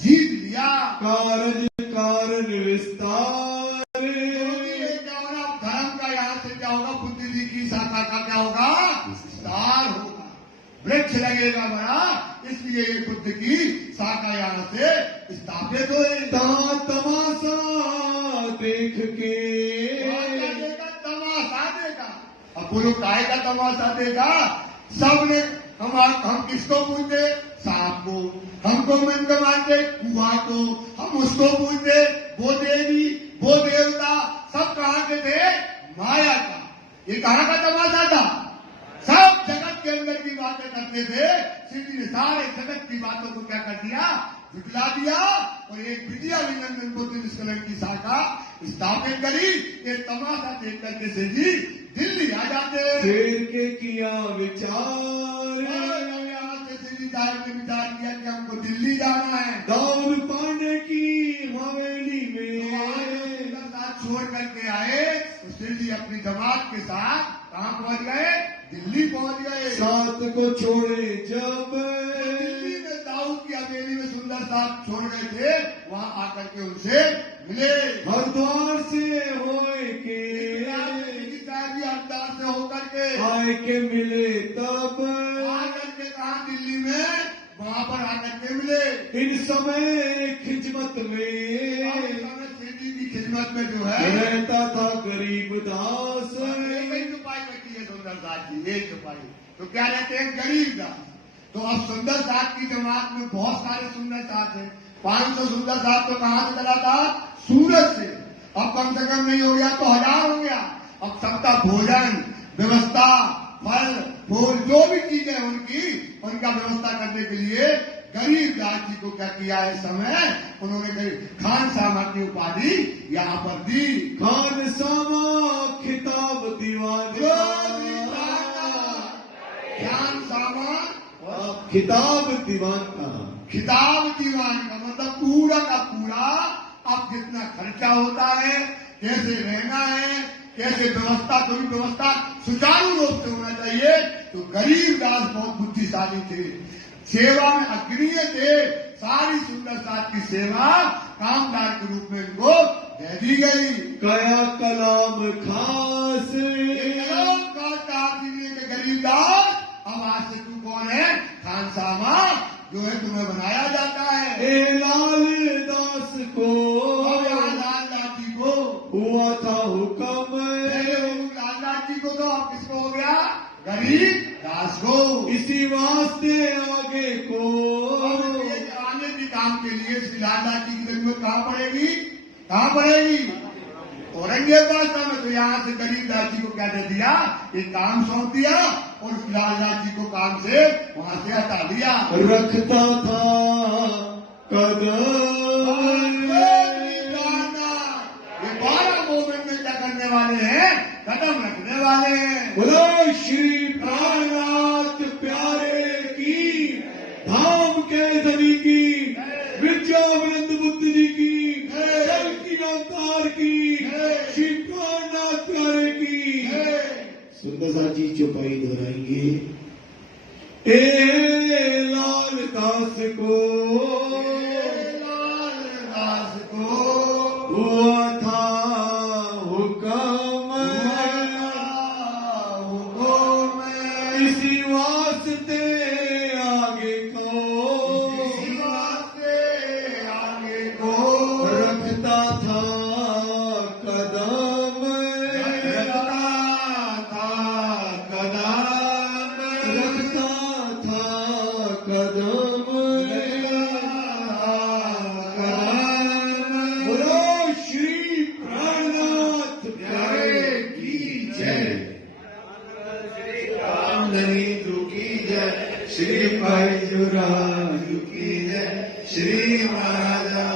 जीत लिया। कारज कारण विस्तार, क्या होगा धर्म का, यहाँ से क्या होगा, बुद्धि जी की शाखा का क्या होगा, विस्तार होगा, वृक्ष लगेगा बड़ा। इसलिए ये बुद्ध की शाखा यहाँ से स्थापित हुई। तमाशा देख के तमाशा देगा। अब बोलो काय का तमाशा देगा। सबने हम किसको पूछते, सांप को। हमको मन को मानते, कुआ को। हम उसको पूछते, वो देवी वो देवता। सब कहाँ के थे, माया का। ये कहाँ का तमाशा था, सब जगत के अंदर की बातें करते थे। श्री ने सारे जगत की बातों को क्या कर दिया, झुटला दिया और एक विद्याविनंदन बुद्ध निष्कलंक की शाखा स्थापित करी। ये तमाशा देख करके से जी दिल्ली आ जाते। शेर के किया विचार, यहाँ से श्री साहब ने विचार किया कि हमको दिल्ली जाना है। दाऊद पांडे की हवेली में साथ छोड़ करके आए तो श्री जी अपनी जमात के साथ कहाँ पहुंच गए, दिल्ली पहुंच गए। साथ को छोड़े जब दिल्ली में दाऊद की हवेली में सुंदर साहब छोड़ गए थे, वहाँ आकर के उनसे मिले। हरिद्वार से होए के हरिद्वार से होकर के आए के मिले तब, आकर के कहा दिल्ली में, वहाँ पर आकर के मिले। इन समय खिजमत में सेठी की खिदमत में जो है रहता था गरीब दास। छुपाई बैठी है सुंदर साथ जी, ये छुपाई तो क्या रहते हैं, गरीब दास। तो अब सुंदर साथ की जमात में बहुत सारे सुंदर साथ है। 500 सुंदर साथ तो कहाँ से चला था, सूरत से। अब कम से कम नहीं हो गया तो 1000 हो गया। अब सबका भोजन व्यवस्था, फल फूल जो भी चीजें उनकी, उनका व्यवस्था करने के लिए गरीब दास जी को क्या किया है, समय उन्होंने खान सामा की उपाधि यहाँ पर दी। खान सामा खिताब दीवान, खान सामा खिताब दीवान का, खिताब दीवान का मतलब पूरा का पूरा। अब जितना खर्चा होता है, कैसे रहना है, कैसे व्यवस्था, कोई व्यवस्था सुचारू रूप से होना चाहिए। तो गरीब दास बहुत बुद्धिशाली थे, सेवा में अग्रणीय थे। सारी सुंदर साथ की सेवा कामदार के रूप में इनको दे दी गई। कया कलाम खास, गरीब दास अब आज से तू कौन है, खान सामा जो है तुम्हें बनाया जाता है। ए लाल दास को, लाल दास जी को हुआ था हुक्म, लाल दास जी को तो अब किसको हो गया, गरीब दास को। इसी वास्ते आगे को, आने के काम के लिए श्री लाल दास जी की जरूरत कहाँ पड़ेगी, कहाँ पड़ेगी, औरंगाबाद में। तो यहाँ से गरीब दास जी को क्या दे दिया, एक काम सौंप दिया और लाल दास जी को काम से वहां से हटा दिया। रखता था कदम, ये 12 मूवमेंट में क्या करने वाले हैं, कदम रखने वाले हैं। बोलो श्री प्राणनाथ प्यारे की, धाम के धनी की, विद्याविनंद बुद्ध जी की, जल की अवतार की, श्री प्राणनाथ प्यारे की। सुंदर सा जी चौपाई दोहराएंगे। ए लाल दास को, लाल दास को हुआ था हुक्म, इसी वास्ते आगे को, आगे को रखता था कदम, रखता था कदम, रखता था कदम, बोलो श्री प्राणनाथ प्यारे की जय। रामधनी की जय, श्री भाई जुराजू की जय, श्री महाराजा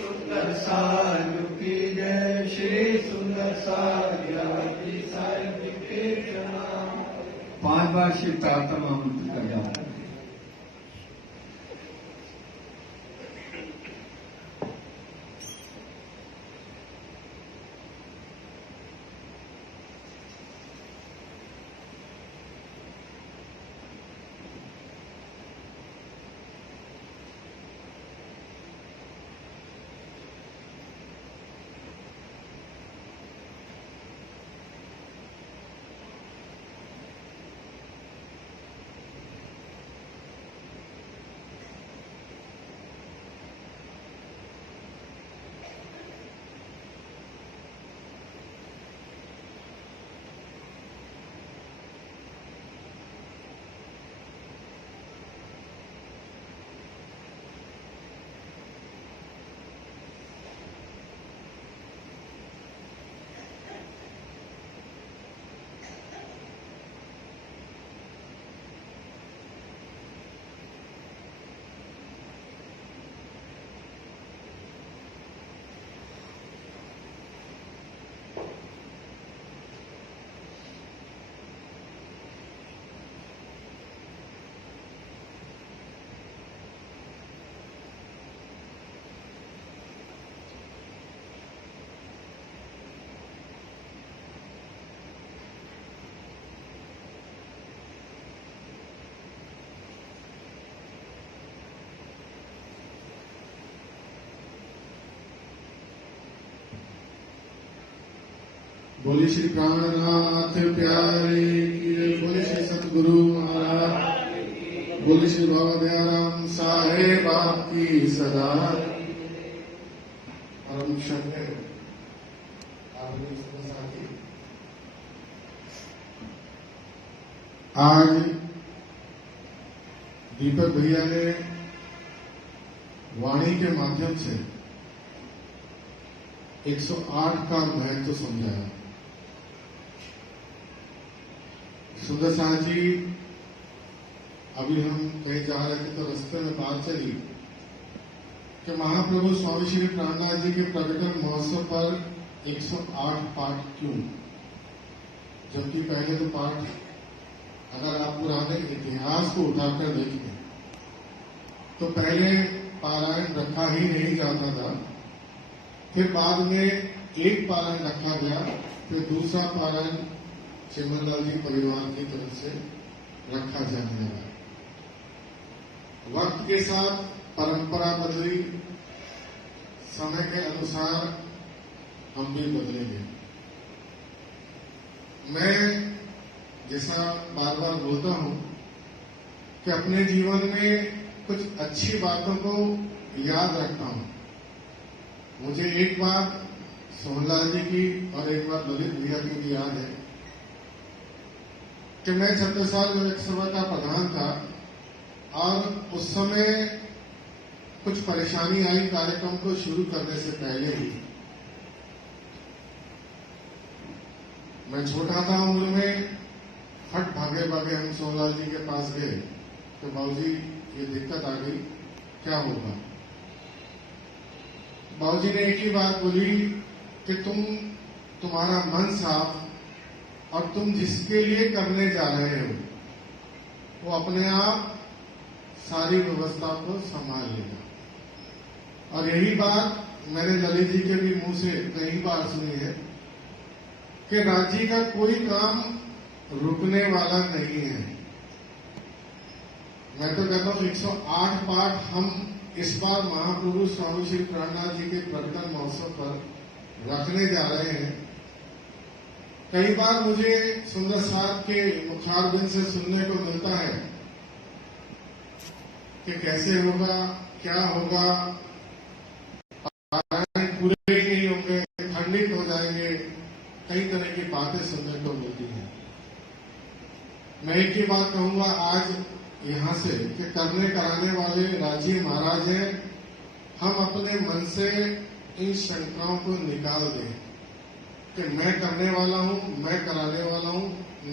सुंदर साजू की जय, श्री सुंदर साजू की साहिब के प्रणाम। 5 बार शिव प्रार्थना महामंत्र का जाप करें। बोले श्री प्राणनाथ प्यारे की जय। बोले श्री सतगुरु महाराज, बोले श्री बाबा दयाराम साहेब आपकी सदा। परम शक्य आज दीपक भैया ने वाणी के माध्यम से 108 का महत्व समझाया। सुंदर साह जी, अभी हम कहीं जा रहे थे तो रास्ते में बात चली कि महाप्रभु स्वामी श्री प्राणनाथ जी के प्रकटन महोत्सव पर 108 पाठ क्यों, जबकि पहले तो पाठ अगर आप पुराने इतिहास को उठाकर देखें तो पहले पारायण रखा ही नहीं जाता था, फिर बाद में एक पारायण रखा गया, फिर दूसरा पारायण चिमनलाल जी परिवार की तरफ से रखा जाने लगा। वक्त के साथ परंपरा बदली, समय के अनुसार हम भी बदलेंगे। मैं जैसा बार बार बोलता हूं कि अपने जीवन में कुछ अच्छी बातों को याद रखता हूं। मुझे एक बार सोहनलाल जी की और एक बार ललित भैया की भी याद है कि मैं छत्तीसगढ़ लोकसभा का प्रधान था और उस समय कुछ परेशानी आई कार्यक्रम को शुरू करने से पहले ही। मैं छोटा था उम्र में, फट भागे भागे हम सोहनलाल जी के पास गए तो बाबूजी ये दिक्कत आ गई, क्या होगा। बाबूजी ने एक ही बात बोली कि तुम्हारा मन साफ और तुम जिसके लिए करने जा रहे हो वो अपने आप सारी व्यवस्था को संभाल लेगा। और यही बात मैंने ललित जी के भी मुंह से कई बार सुनी है कि राज्य का कोई काम रुकने वाला नहीं है। मैं तो कहता हूं 108 पाठ हम इस बार महाप्रभु स्वामी श्री प्राणनाथ जी के प्रकटन महोत्सव पर रखने जा रहे हैं। कई बार मुझे सुंदर साहब के मुखारबिंद से सुनने को मिलता है कि कैसे होगा, क्या होगा, पारायण पूरे ही नहीं होंगे, खंडित हो जाएंगे, कई तरह की बातें सुनने को मिलती हैं। मैं एक ही बात कहूंगा आज यहां से कि करने कराने वाले राज्य महाराज हैं, हम अपने मन से इन शंकाओं को निकाल दें कि मैं करने वाला हूं, मैं कराने वाला हूं।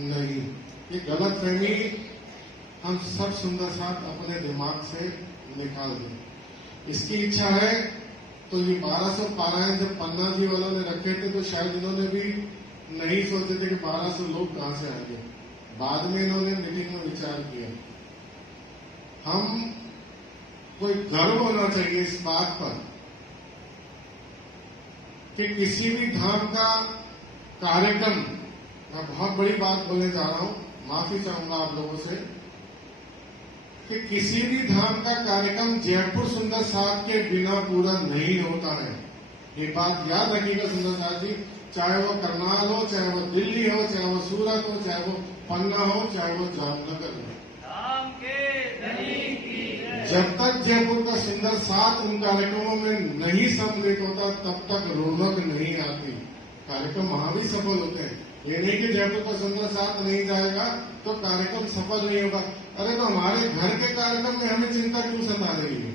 नहीं, ये गलत फहमी हम सब सुंदर साथ अपने दिमाग से निकाल दें। इसकी इच्छा है तो ये 1200 पारायण जब पन्ना जी वालों ने रखे थे तो शायद इन्होंने भी नहीं सोचे थे कि 1200 लोग कहां से आएंगे। बाद में इन्होंने मीटिंग में विचार किया। हम कोई गर्व होना चाहिए इस बात पर कि किसी भी धाम का कार्यक्रम, मैं बहुत बड़ी बात बोलने जा रहा हूं, माफी चाहूंगा आप लोगों से, कि किसी भी धाम का कार्यक्रम जयपुर सुंदर साथ के बिना पूरा नहीं होता है। ये बात याद रखिएगा सुंदर साथ जी, चाहे वो करनाल हो, चाहे वो दिल्ली हो, चाहे वो सूरत हो, चाहे वो पन्ना हो, चाहे वो जामनगर हो। जब तक जयपुर का सुंदर साथ उन कार्यक्रमों में नहीं सम्मिलित होता तब तक रौनक नहीं आती। कार्यक्रम वहां भी सफल होते हैं, ये नहीं कि जयपुर का सुंदर साथ नहीं जाएगा तो कार्यक्रम सफल नहीं होगा। अरे तो हमारे घर के कार्यक्रम में हमें चिंता क्यों सता रही है?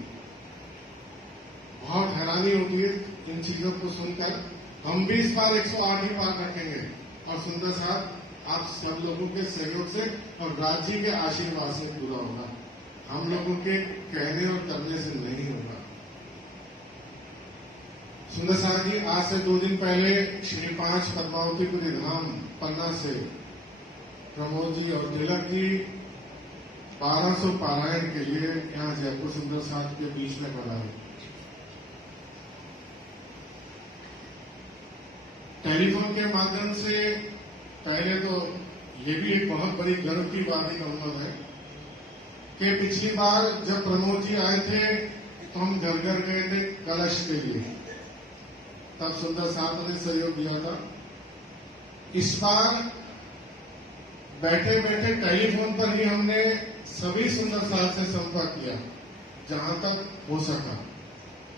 बहुत हैरानी होती है इन चीजों को सुनकर। हम भी इस बार 108 ही पार रखेंगे और सुंदर साथ आप सब लोगों के सहयोग से और राज्य के आशीर्वाद से पूरा होगा। हम लोगों के कहने और करने से नहीं होगा। सुंदर साथ जी, आज से 2 दिन पहले श्री 5 पद्मावतीपुरी धाम पन्ना से प्रमोद जी और तिलक जी 1200 पारायण के लिए यहाँ जयपुर सुंदर साथ के बीच में पधारे। टेलीफोन के माध्यम से पहले तो ये भी एक बहुत बड़ी गर्व की बात ही कहूंगा मैं कि पिछली बार जब प्रमोद जी आए थे तो हम घर घर गए थे कलश के लिए, तब सुंदर साथ ने सहयोग दिया था। इस बार बैठे बैठे टेलीफोन पर ही हमने सभी सुंदर साथ से संपर्क किया जहां तक हो सका।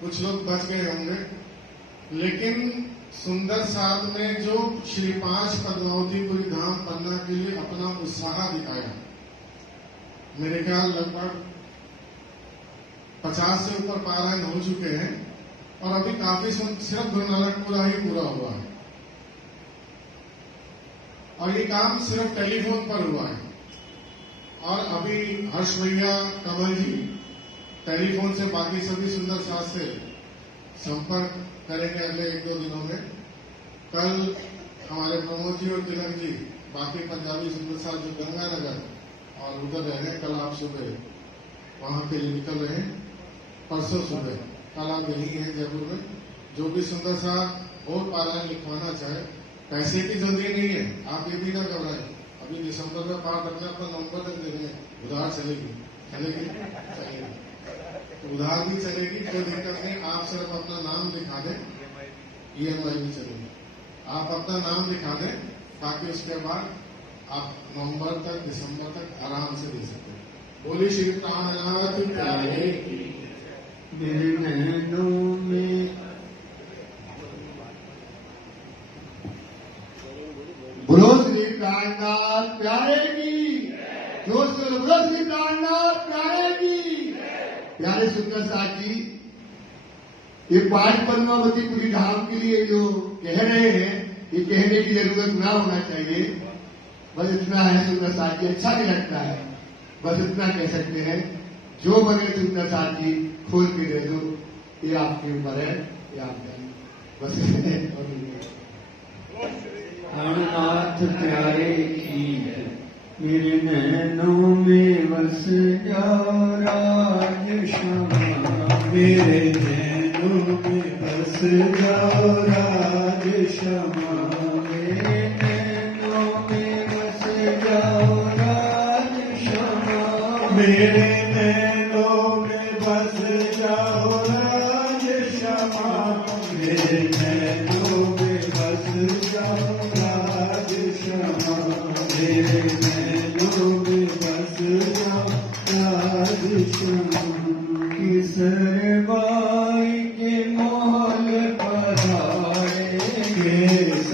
कुछ लोग बच गए होंगे, लेकिन सुंदर साथ ने जो श्री 5 पद्मावतीपुरी धाम पन्ना के लिए अपना उत्साह दिखाया, मेरे ख्याल लगभग 50 से ऊपर पारायण हो चुके हैं और अभी काफी सिर्फ गुरुनानकपुरा ही पूरा हुआ है और ये काम सिर्फ टेलीफोन पर हुआ है। और अभी हर्ष भैया, कमल जी टेलीफोन से बाकी सभी सुंदर साथ से संपर्क करेंगे अगले 1-2 दिनों में। कल हमारे प्रमोद जी और तिलक जी बाकी पंजाबी सुंदर साथ जो गंगानगर और उधर रह रहे हैं, कल आप सुबह वहां के लिए निकल रहे हैं, परसों सुबह कल आप यही है जयपुर में। जो भी सुंदर साथ और पारायण लिखवाना चाहे, पैसे की जरूरी नहीं है, आप ये भी ना घबराएं। अभी दिसंबर में पार रखना, अपना नवंबर तक देंगे, उधार चलेगी चलेगी तो उधार भी चलेगी, कोई दिक्कत नहीं। आप सिर्फ अपना नाम दिखा दें, EMI भी चलेगी। आप अपना नाम दिखा दें ताकि उसके बाद आप नवंबर तक, दिसंबर तक आराम से दे सकते हैं। बोली श्री प्राणनाथ प्यारे की। मेरे नैनों में बोलो श्री प्राणनाथ प्यारे की, दोस्तों बोलो श्री प्राणनाथ प्यारे की। प्यारे सुंदर साथ जी, ये 5 पद्मावतीपुरी धाम के लिए जो कह रहे हैं, ये कहने की जरूरत ना होना चाहिए। बस इतना है सुंदर साथ जी, अच्छा नहीं लगता है, बस इतना कह सकते हैं। जो बने सुंदर साथ जी खोल के दे दो, ये आपके ऊपर है, ये आप जाने बस। प्राणनाथ प्यारे की, मेरे नैनों में बस जाओ राज श्यामा, मेरे नैनों में बस जाओ राज श्यामा, मेरे नैनों में बस जाओ राज श्यामा, मेरे नैनों में बस जाओ राज श्यामा, मेरे नैनों में बस जाओ राज श्यामा, मेरे नैनों में बस जाओ राज श्यामा। केसरबाई के मोहल पधारे,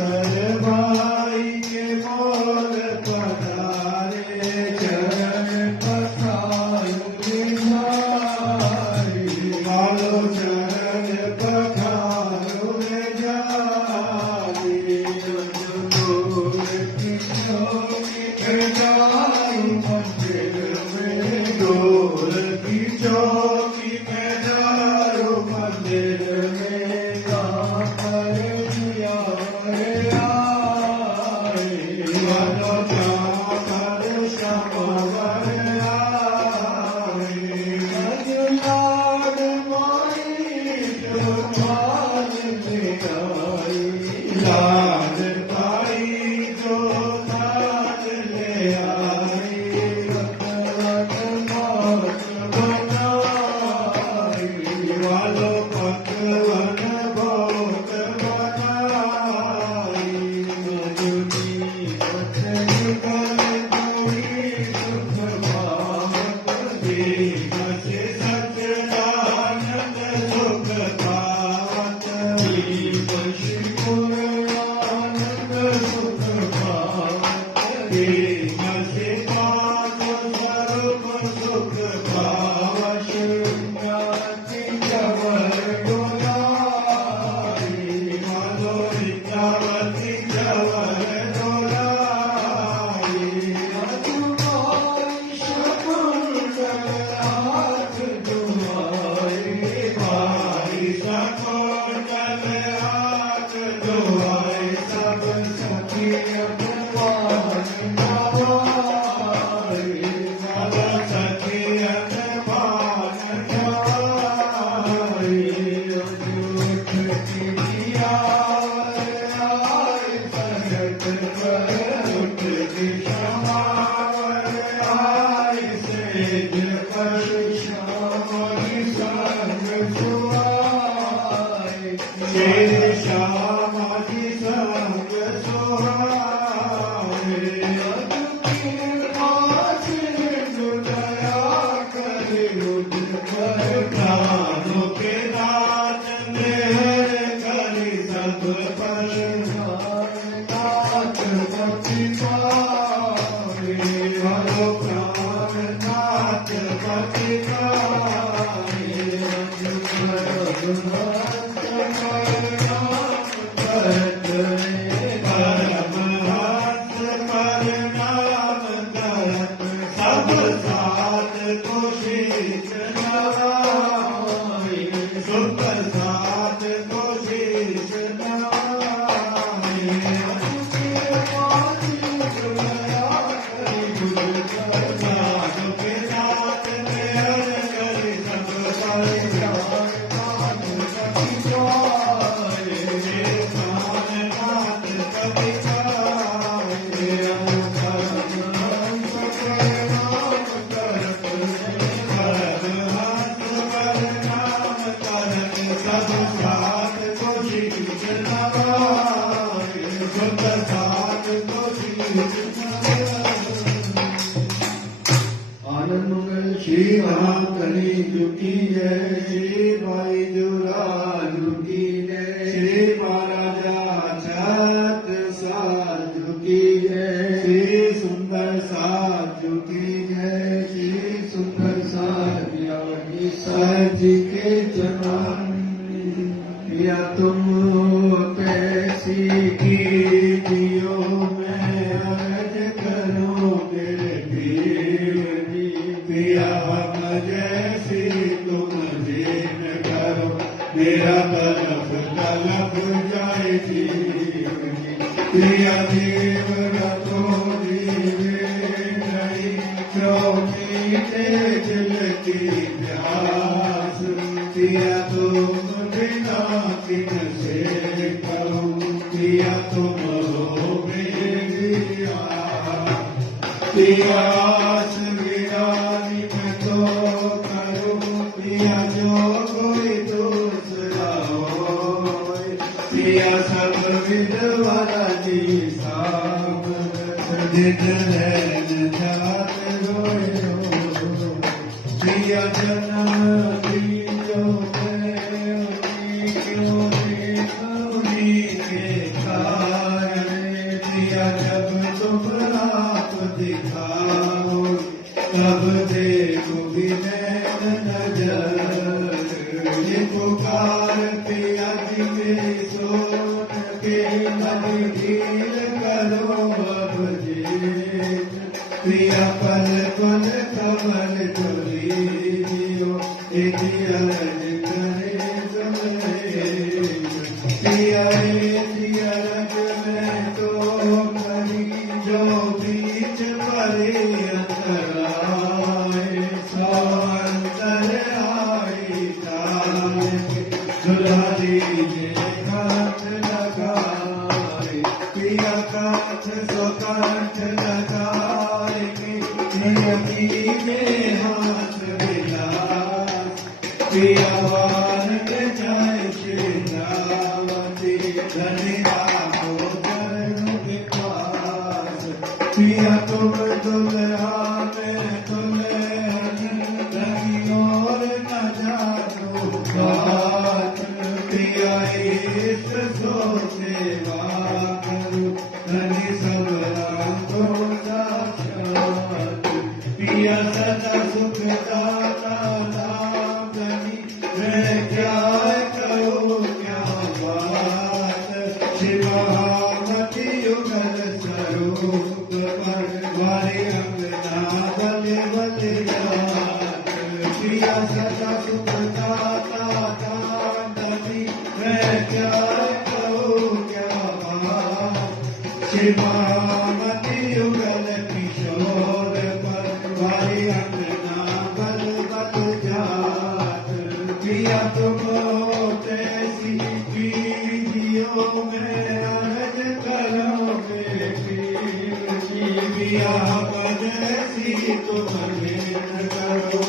केसरबाई के मोहल पधारे, चरण पखारो निहारी, मालो चरण पखारो निहारी, डोर की जाऊं मंदिर में, डोर की सब साथ को शीश नवाए, सुख साथ को शीश नवाए। साधु के साथ में हर करे सब कल्याण मान कभी जाए, मान बात कभी जाए। आनंद मंगल श्री महाकली जुकी जय, श्री भाई जुराल जुकी जय, श्री महाराजा छत साधु की जय, श्री सुंदर साधु की जय, श्री सुंदर साधु जी के चरण या तुम कैसी की दियो मैं अर्ज करोगे पिया हम जैसी तुम जीन करो, मेरा तलफ तलफ जाए पिया देव रखो जीवे नहीं, क्योंकि दिल की प्यास पिया तुम बिना किन से करो, पिया तुम हो मेरी पियास गिरानी मैं तो करूं, पिया जो कोई दूसरा होए, पिया सब विधवारा जी साम जित रहन जात रोए हो, पिया जन्म दीजो पिया जब तुम रात दिखाओ, तब देखो विनैन नजर, ये पुकार पिया जी के सोन के नजदीक करो अब जी, पिया पल पल कमल तुलियो, एक अर्ज करे तुम्हें पिया पिया रज में तो करी जो बीच परे अंतराए, सौ अंतर आई तारे दुल्हा दीजिए कांच लगाए, पिया कांच सो कांच लगाए, नियति में हाथ मिला पिया वान के जाए श्रीनावती, धनिया को चरण के पास, पिया तुम दुल्हा में दुल्हन रही और न जानो बात, पिया इष्ट सो सेवा करो, धनी सब रामो साक्षात, पिया सदा सुख दाता राम धनी, मैं क्या करो क्या बात, शिवामती युगल स्वरूप पर वारे अंगना बले बले जात, पिया सदा सुख दाता राम धनी, मैं क्या करो क्या बात, शिवामती युगल किशोर पर वारे अंगना बल बल जात, पिया तुम कैसी पीजियो मैं अर्ज करोगे पिया जैसी तुम करो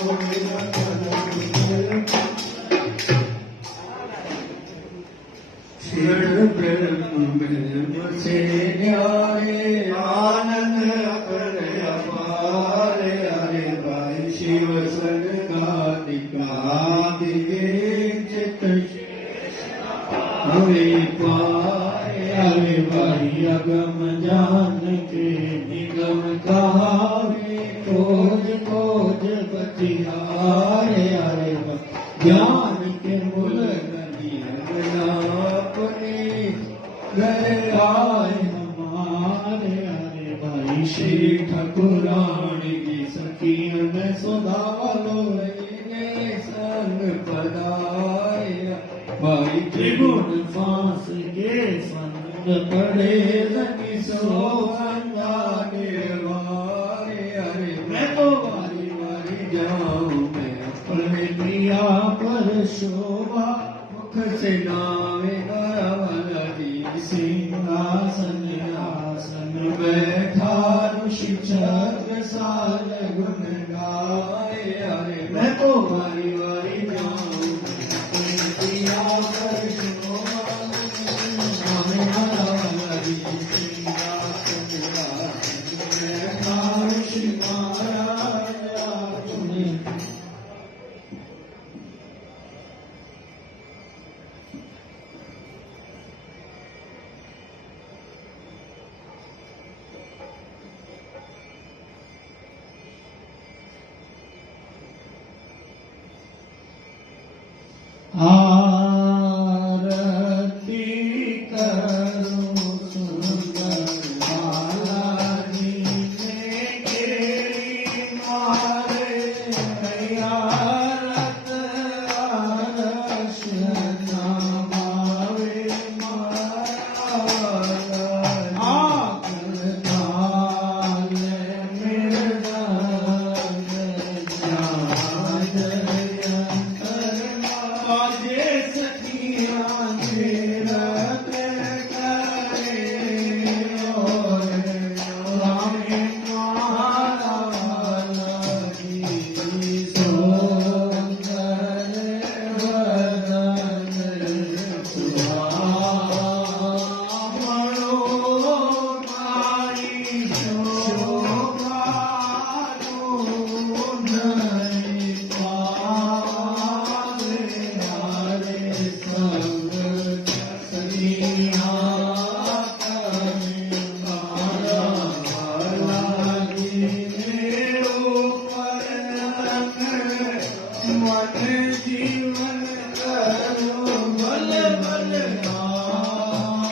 ब्रह्म से न्यारे आनंद अपने अपारे, अरे भाई शिव सर्गादिका दिगे चित हमें पाए, अरे भाई अगम जान के निगम कहावे खोज को सुधालो ने संग पदाया भाई त्रिभुवन फांस के संग पड़े लगी सोहंगा निर्वारे अरे मैं तो वारी वारी जाऊं मैं अपने प्रिया पर शोभा मुख से नावे गरवल दी सिंहासन आसन बैठा ऋषि छत्र साल गुण गाए अरे मैं तो वारी वारी जाऊं अपने प्रिया पर शोभा नावे गरवल दी सिंहासन आसन बैठा ऋषि महाराज तुम्हें आरती करो सुंदर बालाजी ने केरी मारे आरत आरश नामावे मारा आकर ताल मिर्दान बाजे सखियां तेरा करे और रामे माला लगी सुंदर वदन सुहावनो नारी शोभा नहीं पावे हरे संग सनिया करे मारा लागी मेरो पर मन जीवन करो बल बल नारे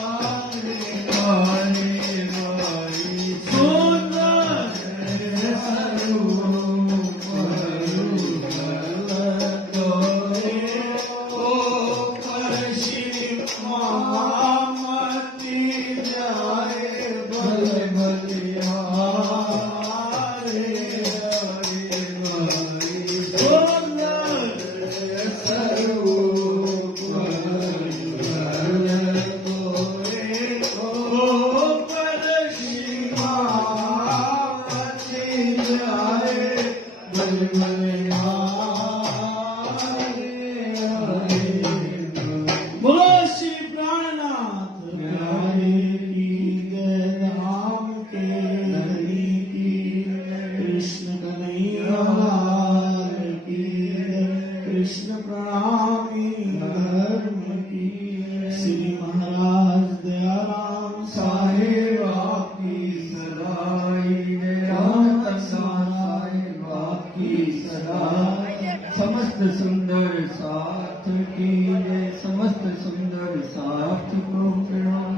गाए गाई सुंदर स्वरूप ओ पर श्री महामती जाए बल बलिहारे हरे भाई सुंदर स्वरूप ओ पर श्री महामती जाए बल बलिहारे बोलो श्री प्राणनाथ प्यारे की धाम के हरि की कृष्ण कन्हैया लाल की कृष्ण प्रणामी धर्म की श्री महाराज दयाराम साहेब आपकी सदाई राम साहेब आपकी सदाई समस्त सुंदर साथ की समस्त सुंदर साथ को प्रणाम।